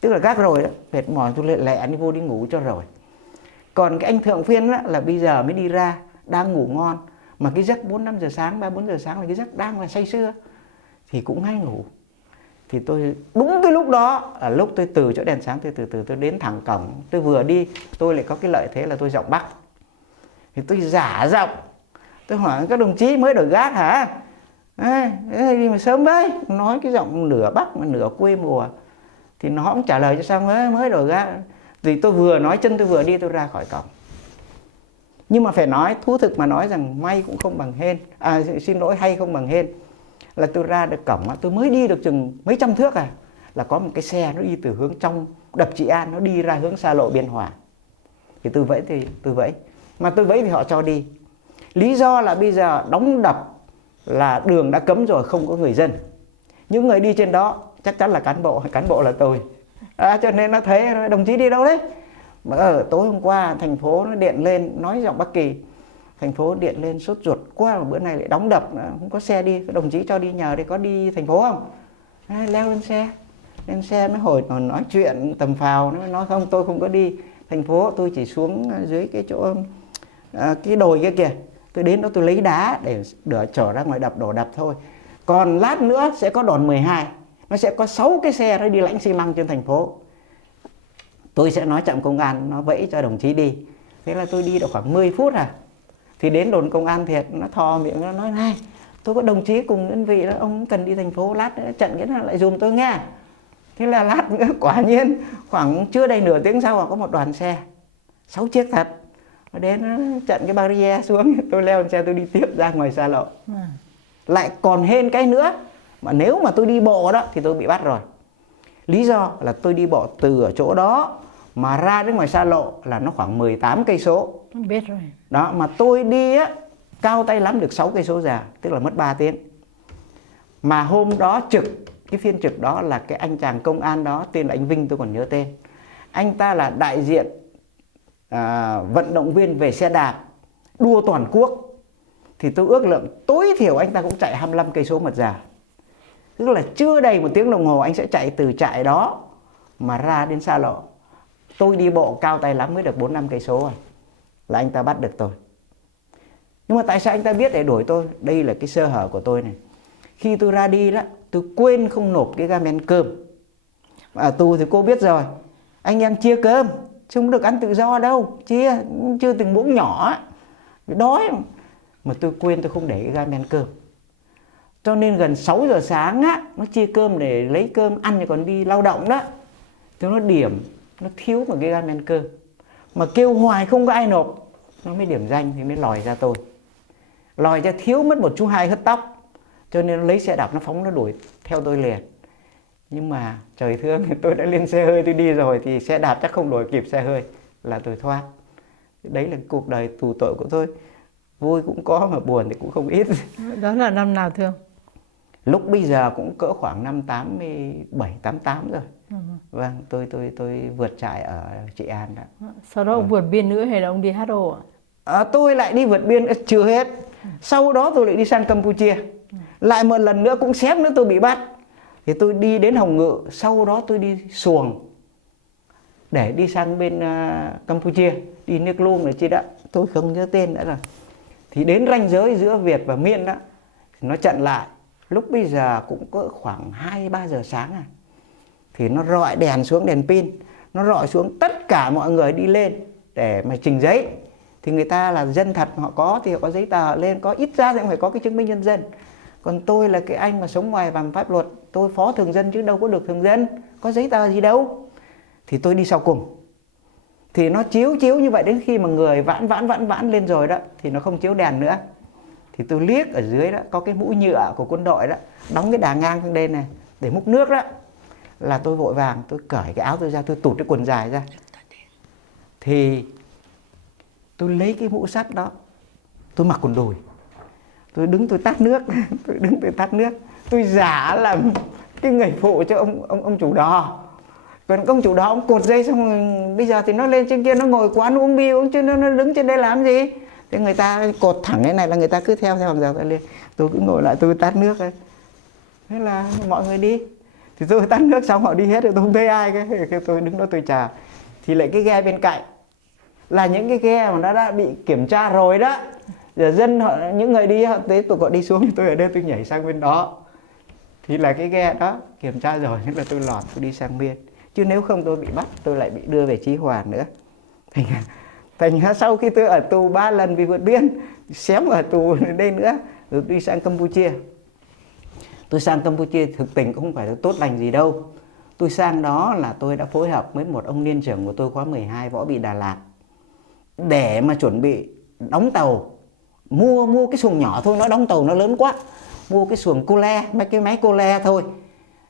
tức là gác rồi đó, mệt mỏi tôi lẹ đi vô đi ngủ cho rồi. Còn cái anh thượng phiên đó là bây giờ mới đi ra, đang ngủ ngon. Mà cái giấc 4-5 giờ sáng, 3-4 giờ sáng là cái giấc đang là say sưa, thì cũng hay ngủ. Thì tôi đúng cái lúc đó là lúc tôi từ chỗ đèn sáng tôi từ từ tôi đến thẳng cổng. Tôi vừa đi, tôi lại có cái lợi thế là tôi giọng Bắc. Thì tôi giả giọng, tôi hỏi các đồng chí mới đổi gác hả? Đi mà sớm đấy. Nói cái giọng nửa Bắc mà nửa quê mùa. Thì nó cũng trả lời cho xong mới đổi gác. Thì tôi vừa nói chân tôi vừa đi tôi ra khỏi cổng. Nhưng mà phải nói thú thực mà nói rằng may cũng không bằng hên. Xin lỗi, hay không bằng hên. Là tôi ra được cổng, tôi mới đi được chừng mấy trăm thước là có một cái xe nó đi từ hướng trong đập Trị An, nó đi ra hướng xa lộ Biên Hòa. Thì tôi vẫy. Mà tôi vẫy thì họ cho đi. Lý do là bây giờ đóng đập là đường đã cấm rồi, không có người dân. Những người đi trên đó chắc chắn là cán bộ là tôi. Cho nên nó thấy đồng chí đi đâu đấy. Mà tối hôm qua thành phố nó điện lên nói giọng Bắc Kỳ. Thành phố điện lên sốt ruột quá, mà bữa nay lại đóng đập, không có xe đi. Đồng chí cho đi nhờ đi, có đi thành phố không? Leo lên xe mới hồi nói chuyện tầm phào. Nó nói không, tôi không có đi thành phố, tôi chỉ xuống dưới cái chỗ cái đồi kia kìa. Tôi đến đó tôi lấy đá để trở ra ngoài đổ đập thôi. Còn lát nữa sẽ có đòn 12, nó sẽ có 6 cái xe nó đi lãnh xi măng trên thành phố. Tôi sẽ nói trạm công an nó vẫy cho đồng chí đi. Thế là tôi đi được khoảng 10 phút thì đến đồn công an thiệt, nó thò miệng nó nói này, tôi có đồng chí cùng đơn vị đó, ông cần đi thành phố, lát nữa trận cái nào lại dùm tôi nghe. Thế là lát nữa quả nhiên khoảng chưa đầy nửa tiếng sau có một đoàn xe 6 chiếc thật, nó đến nó chặn cái barrier xuống. Tôi leo lên xe tôi đi tiếp ra ngoài xa lộ. Lại còn hên cái nữa, mà nếu mà tôi đi bộ đó thì tôi bị bắt rồi. Lý do là tôi đi bộ từ ở chỗ đó mà ra đến ngoài xa lộ là nó khoảng 18 cây số. Biết rồi. Đó, mà tôi đi á, cao tay lắm được 6 cây số già, tức là mất 3 tiếng. Mà hôm đó trực, cái phiên trực đó là cái anh chàng công an đó, tên là anh Vinh, tôi còn nhớ tên. Anh ta là đại diện vận động viên về xe đạp đua toàn quốc. Thì tôi ước lượng tối thiểu anh ta cũng chạy 25 cây số mật già. Tức là chưa đầy 1 tiếng đồng hồ anh sẽ chạy từ trại đó mà ra đến xa lộ. Tôi đi bộ cao tay lắm mới được 4-5 cây số rồi là anh ta bắt được tôi. Nhưng mà tại sao anh ta biết để đuổi tôi? Đây là cái sơ hở của tôi này. Khi tôi ra đi đó, tôi quên không nộp cái gamen cơm. Ở tù thì cô biết rồi, anh em chia cơm, chứ không được ăn tự do đâu. Chưa từng muỗng nhỏ, đói. Mà tôi quên, tôi không để cái gamen cơm. Cho nên gần 6 giờ sáng á, nó chia cơm để lấy cơm ăn thì còn đi lao động đó. Thì nó điểm, nó thiếu một cái gamen cơm. Mà kêu hoài không có ai nộp, nó mới điểm danh thì mới lòi ra tôi. Lòi ra thiếu mất một chú hai hớt tóc. Cho nên nó lấy xe đạp nó phóng nó đuổi theo tôi liền. Nhưng mà trời thương, tôi đã lên xe hơi tôi đi rồi thì xe đạp chắc không đuổi kịp xe hơi, là tôi thoát. Đấy là cuộc đời tù tội của tôi. Vui cũng có mà buồn thì cũng không ít. Đó là năm nào Thương? Lúc bây giờ cũng cỡ khoảng năm 87, 88 rồi. Vâng, tôi vượt trại ở Trị An đó. Sau đó ông vượt biên nữa hay là ông đi HO ạ? Tôi lại đi vượt biên chưa hết. Sau đó tôi lại đi sang Campuchia. Lại một lần nữa cũng xém nữa tôi bị bắt. Thì tôi đi đến Hồng Ngự, sau đó tôi đi xuồng để đi sang bên Campuchia, đi nước luôn rồi chi đó, tôi không nhớ tên nữa rồi. Thì đến ranh giới giữa Việt và Miên đó, thì nó chặn lại. Lúc bây giờ cũng cỡ khoảng 2-3 giờ sáng à. Thì nó rọi đèn xuống, đèn pin, nó rọi xuống, tất cả mọi người đi lên để mà trình giấy. Thì người ta là dân thật, họ có thì họ có giấy tờ lên, có ít ra thì cũng phải có cái chứng minh nhân dân. Còn tôi là cái anh mà sống ngoài vòng pháp luật, tôi phó thường dân chứ đâu có được thường dân, có giấy tờ gì đâu. Thì tôi đi sau cùng. Thì nó chiếu như vậy, đến khi mà người vãn lên rồi đó thì nó không chiếu đèn nữa. Thì tôi liếc ở dưới đó có cái mũ nhựa của quân đội đó, đóng cái đà ngang sang đây này để múc nước đó. Là tôi vội vàng tôi cởi cái áo tôi ra, tôi tụt cái quần dài ra. Thì tôi lấy cái mũ sắt đó, tôi mặc quần đùi, tôi đứng tôi tát nước. Tôi giả làm cái người phụ cho ông chủ đò. Còn ông chủ đò ông cột dây xong rồi, bây giờ thì nó lên trên kia, nó ngồi quán uống bia uống chứ nó đứng trên đây làm gì. Thế người ta cột thẳng cái này là người ta cứ theo hàng rào lên. Tôi cứ ngồi lại tôi tát nước ấy. Thế là mọi người đi. Thì tôi tát nước xong họ đi hết rồi tôi không thấy ai. Cái tôi đứng đó tôi chờ. Thì lại cái ghe bên cạnh là những cái ghe mà nó đã bị kiểm tra rồi đó. Giờ dân họ, những người đi họ tới tôi gọi đi xuống, tôi ở đây tôi nhảy sang bên đó. Thì là cái ghe đó kiểm tra rồi, nên là tôi lọt, tôi đi sang biên. Chứ nếu không tôi bị bắt, tôi lại bị đưa về Chí Hòa nữa. Thành ra sau khi tôi ở tù 3 lần vì vượt biên, xém ở tù đây nữa, rồi đi sang Campuchia. Tôi sang Campuchia thực tình cũng không phải là tốt lành gì đâu. Tôi sang đó là tôi đã phối hợp với một ông niên trưởng của tôi khóa 12 Võ Bị Đà Lạt để mà chuẩn bị đóng tàu. Mua cái xuồng nhỏ thôi, nó đóng tàu nó lớn quá. Mua cái xuồng cô le, mấy cái máy cô le thôi.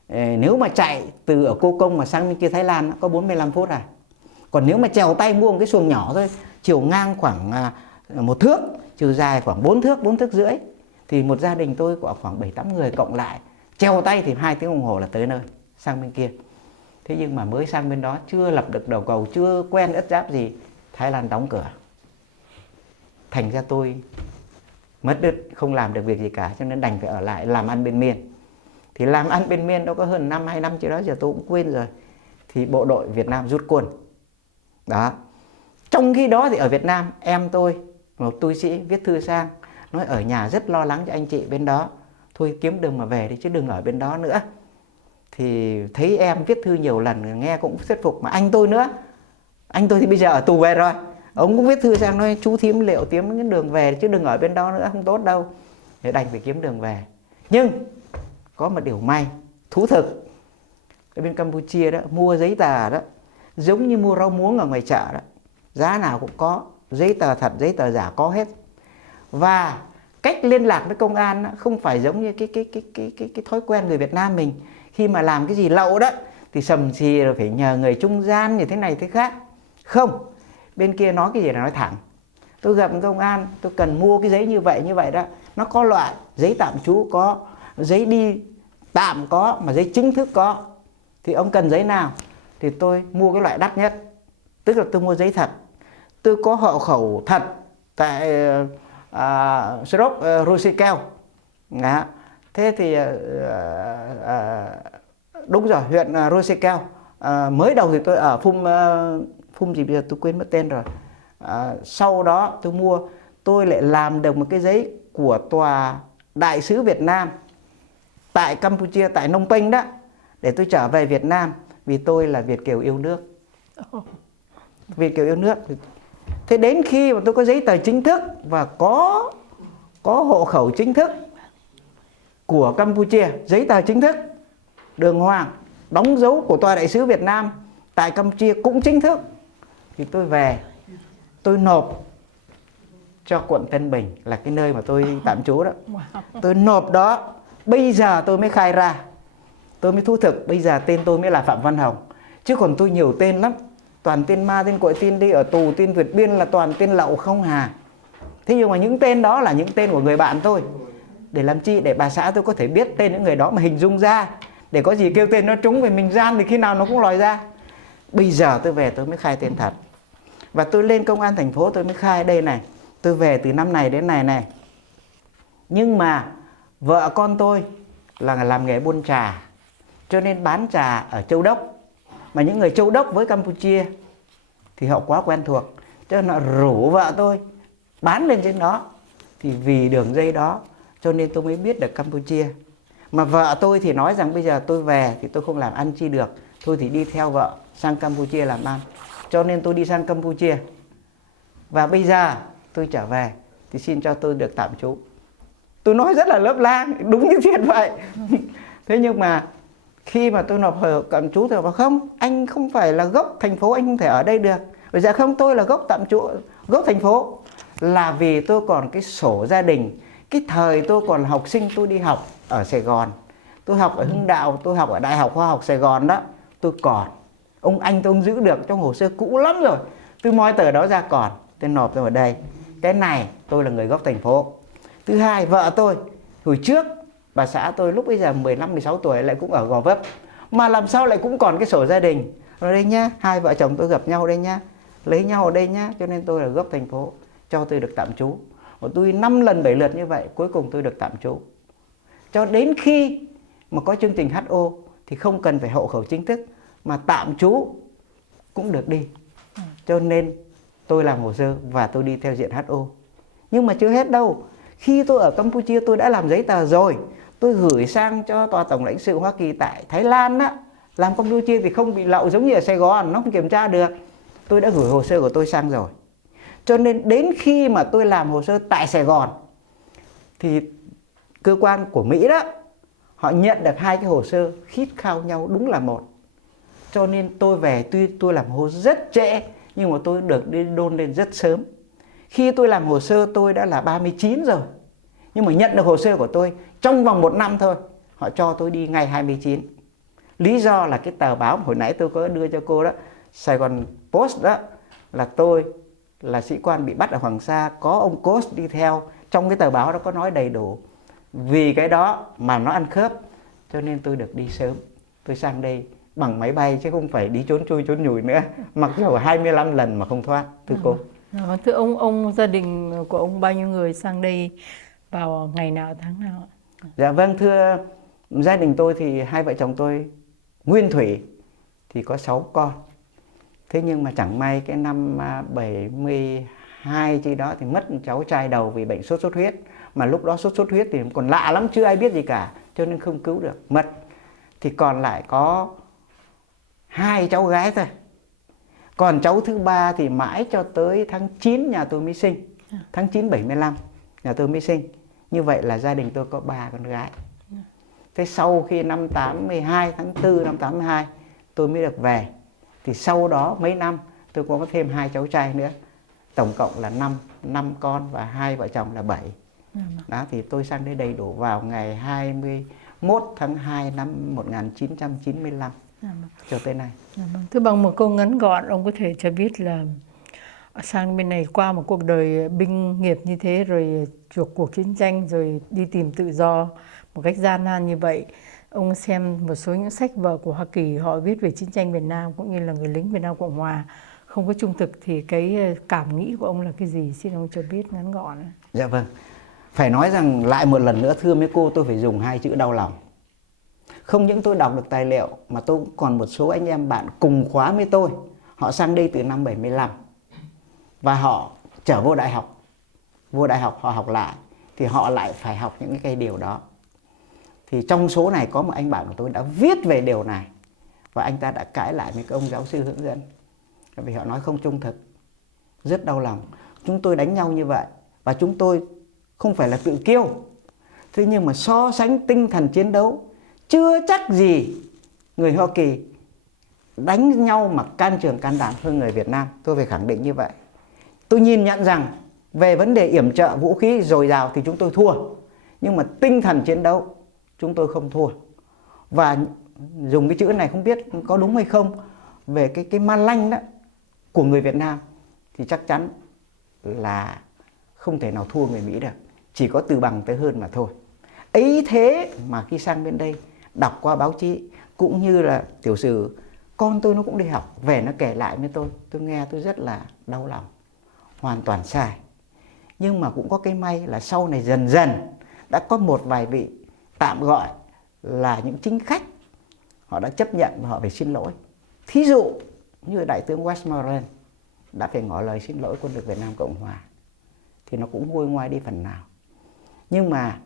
Nếu mà chạy từ ở Cô Công mà sang bên kia Thái Lan có 45 phút à. Còn nếu mà chèo tay mua một cái xuồng nhỏ thôi, chiều ngang khoảng 1 thước, chiều dài khoảng 4 thước rưỡi, thì một gia đình tôi có khoảng 7-8 người cộng lại, chèo tay thì 2 tiếng đồng hồ là tới nơi, sang bên kia. Thế nhưng mà mới sang bên đó, chưa lập được đầu cầu, chưa quen ất giáp gì, Thái Lan đóng cửa. Thành ra tôi mất đứt, không làm được việc gì cả, cho nên đành phải ở lại làm ăn bên Miên. Thì làm ăn bên Miên đó có hơn 1-2 năm chứ đó, giờ tôi cũng quên rồi. Thì bộ đội Việt Nam rút quân. Đó. Trong khi đó thì ở Việt Nam, em tôi, một tu sĩ viết thư sang, nói ở nhà rất lo lắng cho anh chị bên đó. Thôi kiếm đường mà về đi chứ đừng ở bên đó nữa. Thì thấy em viết thư nhiều lần, nghe cũng thuyết phục. Mà anh tôi nữa, anh tôi thì bây giờ ở tù về rồi. Ông cũng viết thư sang nói chú thím liệu kiếm cái đường về chứ đừng ở bên đó nữa, không tốt đâu. Thì đành phải kiếm đường về. Nhưng có một điều may, thú thực, ở bên Campuchia đó, mua giấy tờ đó, giống như mua rau muống ở ngoài chợ đó. Giá nào cũng có, giấy tờ thật, giấy tờ giả có hết. Và cách liên lạc với công an không phải giống như cái thói quen người Việt Nam mình. Khi mà làm cái gì lậu đó thì sầm xì rồi phải nhờ người trung gian như thế này thế khác. Không, bên kia nói cái gì là nói thẳng. Tôi gặp công an, tôi cần mua cái giấy như vậy đó. Nó có loại, giấy tạm trú có, giấy đi tạm có, mà giấy chính thức có. Thì ông cần giấy nào? Thì tôi mua cái loại đắt nhất. Tức là tôi mua giấy thật. Tôi có hộ khẩu thật tại Srop Rosikeo. Thế thì đúng rồi, huyện Rosikeo. Mới đầu thì tôi ở Phum gì bây giờ tôi quên mất tên rồi. Sau đó tôi lại làm được một cái giấy của tòa đại sứ Việt Nam tại Campuchia, tại Phnom Penh đó, để tôi trở về Việt Nam, vì tôi là Việt kiều yêu nước. Việt kiều yêu nước. Thế đến khi mà tôi có giấy tờ chính thức và có hộ khẩu chính thức của Campuchia, giấy tờ chính thức đường hoàng, đóng dấu của tòa đại sứ Việt Nam tại Campuchia cũng chính thức, thì tôi về, tôi nộp cho quận Tân Bình, là cái nơi mà tôi tạm trú đó. Tôi nộp đó, bây giờ tôi mới khai ra, tôi mới thú thực, bây giờ tên tôi mới là Phạm Văn Hồng. Chứ còn tôi nhiều tên lắm, toàn tên ma, tên cội, tên đi ở tù, tên vượt biên, là toàn tên lậu không hà. Thế nhưng mà những tên đó là những tên của người bạn tôi. Để làm chi? Để bà xã tôi có thể biết tên những người đó mà hình dung ra, để có gì kêu tên nó trúng về mình gian thì khi nào nó cũng lòi ra. Bây giờ tôi về tôi mới khai tên thật. Và tôi lên công an thành phố tôi mới khai đây này, tôi về từ năm này đến này. Nhưng mà vợ con tôi là làm nghề buôn trà, cho nên bán trà ở Châu Đốc. Mà những người Châu Đốc với Campuchia thì họ quá quen thuộc, cho nên họ rủ vợ tôi bán lên trên đó. Thì vì đường dây đó cho nên tôi mới biết được Campuchia. Mà vợ tôi thì nói rằng bây giờ tôi về thì tôi không làm ăn chi được, thôi thì đi theo vợ sang Campuchia làm ăn. Cho nên tôi đi sang Campuchia. Và bây giờ tôi trở về thì xin cho tôi được tạm trú. Tôi nói rất là lớp lang, đúng như thiệt vậy. Thế nhưng mà khi mà tôi nộp hộ tạm trú thì bảo không, anh không phải là gốc thành phố, anh không thể ở đây được. Bây giờ không, tôi là gốc tạm trú, gốc thành phố. Là vì tôi còn cái sổ gia đình. Cái thời tôi còn học sinh, tôi đi học ở Sài Gòn, tôi học ở Hưng Đạo, tôi học ở Đại học Khoa học Sài Gòn đó, tôi còn. Ông anh tôi giữ được trong hồ sơ cũ lắm rồi. Tôi moi tờ đó ra còn, tôi nộp vào đây. Cái này tôi là người gốc thành phố. Thứ hai, vợ tôi hồi trước, bà xã tôi lúc bây giờ 15-16 tuổi lại cũng ở Gò Vấp, mà làm sao lại cũng còn cái sổ gia đình. Rồi đây nhá, hai vợ chồng tôi gặp nhau đây nhá, lấy nhau ở đây nhá, cho nên tôi là gốc thành phố, cho tôi được tạm trú. Và tôi 5 lần 7 lượt như vậy, cuối cùng tôi được tạm trú. Cho đến khi mà có chương trình HO thì không cần phải hộ khẩu chính thức, mà tạm trú cũng được đi. Cho nên tôi làm hồ sơ và tôi đi theo diện HO. Nhưng mà chưa hết đâu. Khi tôi ở Campuchia tôi đã làm giấy tờ rồi. Tôi gửi sang cho tòa tổng lãnh sự Hoa Kỳ tại Thái Lan á. Làm Campuchia thì không bị lậu giống như ở Sài Gòn, nó không kiểm tra được. Tôi đã gửi hồ sơ của tôi sang rồi. Cho nên đến khi mà tôi làm hồ sơ tại Sài Gòn thì cơ quan của Mỹ đó, họ nhận được hai cái hồ sơ khít khao nhau đúng là một. Cho nên tôi về, tuy tôi làm hồ sơ rất trễ nhưng mà tôi được đi đôn lên rất sớm. Khi tôi làm hồ sơ tôi đã là 39 rồi, nhưng mà nhận được hồ sơ của tôi trong vòng 1 năm thôi, họ cho tôi đi ngày 29. Lý do là cái tờ báo hồi nãy tôi có đưa cho cô đó, Sài Gòn Post đó, là tôi là sĩ quan bị bắt ở Hoàng Sa, có ông Coast đi theo. Trong cái tờ báo đó có nói đầy đủ. Vì cái đó mà nó ăn khớp, cho nên tôi được đi sớm. Tôi sang đây bằng máy bay chứ không phải đi trốn chui trốn nhủi nữa. Mặc dù 25 lần mà không thoát, thưa cô. Thưa ông gia đình của ông bao nhiêu người sang đây vào ngày nào, tháng nào? Dạ vâng, thưa gia đình tôi thì hai vợ chồng tôi nguyên thủy thì có 6 con. Thế nhưng mà chẳng may cái năm 72 chi đó thì mất cháu trai đầu vì bệnh sốt xuất huyết. Mà lúc đó sốt xuất huyết thì còn lạ lắm, chưa ai biết gì cả, cho nên không cứu được, mất. Thì còn lại có 2 cháu gái thôi. Còn cháu thứ 3 thì mãi cho tới tháng 9 nhà tôi mới sinh. Tháng 9 75 nhà tôi mới sinh. Như vậy là gia đình tôi có 3 con gái. Thế sau khi năm 82, tháng 4 năm 82 tôi mới được về. Thì sau đó mấy năm tôi có thêm 2 cháu trai nữa. Tổng cộng là 5 con và 2 vợ chồng là 7. Đó thì tôi sang đây đầy đủ vào ngày 21 tháng 2 năm 1995 cho tới nay. Thưa bằng một câu ngắn gọn, ông có thể cho biết là sang bên này qua một cuộc đời binh nghiệp như thế, rồi chuộc cuộc chiến tranh, rồi đi tìm tự do một cách gian nan như vậy. Ông xem một số những sách vở của Hoa Kỳ, họ viết về chiến tranh Việt Nam cũng như là người lính Việt Nam Cộng Hòa không có trung thực, thì cái cảm nghĩ của ông là cái gì? Xin ông cho biết ngắn gọn. Dạ vâng. Phải nói rằng lại một lần nữa thưa mấy cô, tôi phải dùng hai chữ đau lòng. Không những tôi đọc được tài liệu mà tôi còn một số anh em bạn cùng khóa với tôi. Họ sang đây từ năm 75 và họ trở vô đại học. Vô đại học họ học lại thì họ lại phải học những cái điều đó. Thì trong số này có một anh bạn của tôi đã viết về điều này và anh ta đã cãi lại với cái ông giáo sư hướng dẫn. Vì họ nói không trung thực. Rất đau lòng. Chúng tôi đánh nhau như vậy và chúng tôi không phải là tự kiêu. Thế nhưng mà so sánh tinh thần chiến đấu, chưa chắc gì người Hoa Kỳ đánh nhau mà can trường can đảm hơn người Việt Nam. Tôi phải khẳng định như vậy. Tôi nhìn nhận rằng về vấn đề yểm trợ vũ khí dồi dào thì chúng tôi thua. Nhưng mà tinh thần chiến đấu chúng tôi không thua. Và dùng cái chữ này không biết có đúng hay không, về cái ma lanh đó của người Việt Nam thì chắc chắn là không thể nào thua người Mỹ được. Chỉ có từ bằng tới hơn mà thôi. Ấy thế mà khi sang bên đây đọc qua báo chí cũng như là tiểu sử, con tôi nó cũng đi học, về nó kể lại với tôi nghe tôi rất là đau lòng. Hoàn toàn sai. Nhưng mà cũng có cái may là sau này dần dần đã có một vài vị tạm gọi là những chính khách, họ đã chấp nhận và họ phải xin lỗi. Thí dụ như Đại tướng Westmoreland đã phải ngỏ lời xin lỗi quân lực Việt Nam Cộng Hòa, thì nó cũng nguôi ngoai đi phần nào. Nhưng mà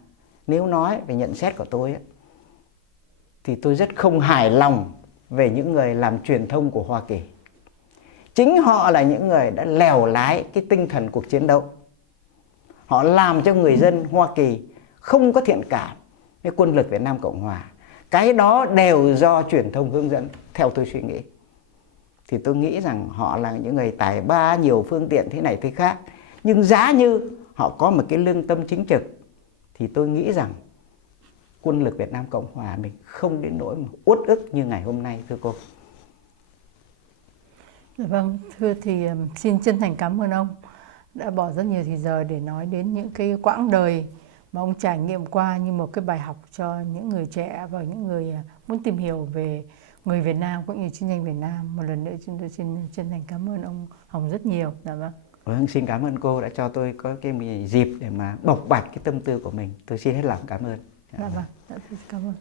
nếu nói về nhận xét của tôi ấy, thì tôi rất không hài lòng về những người làm truyền thông của Hoa Kỳ. Chính họ là những người đã lèo lái cái tinh thần cuộc chiến đấu. Họ làm cho người dân Hoa Kỳ không có thiện cảm với quân lực Việt Nam Cộng Hòa. Cái đó đều do truyền thông hướng dẫn, theo tôi suy nghĩ. Thì tôi nghĩ rằng họ là những người tài ba, nhiều phương tiện thế này thế khác. Nhưng giá như họ có một cái lương tâm chính trực, thì tôi nghĩ rằng quân lực Việt Nam Cộng Hòa mình không đến nỗi mà uất ức như ngày hôm nay, thưa cô. Vâng, thưa thì xin chân thành cảm ơn ông đã bỏ rất nhiều thời giờ để nói đến những cái quãng đời mà ông trải nghiệm qua như một cái bài học cho những người trẻ và những người muốn tìm hiểu về người Việt Nam cũng như chiến tranh Việt Nam. Một lần nữa chúng tôi xin chân thành cảm ơn ông Hồng rất nhiều. Dạ vâng. Vâng, xin cảm ơn cô đã cho tôi có cái dịp để mà bộc bạch cái tâm tư của mình. Tôi xin hết lòng cảm ơn. Dạ vâng, cảm ơn.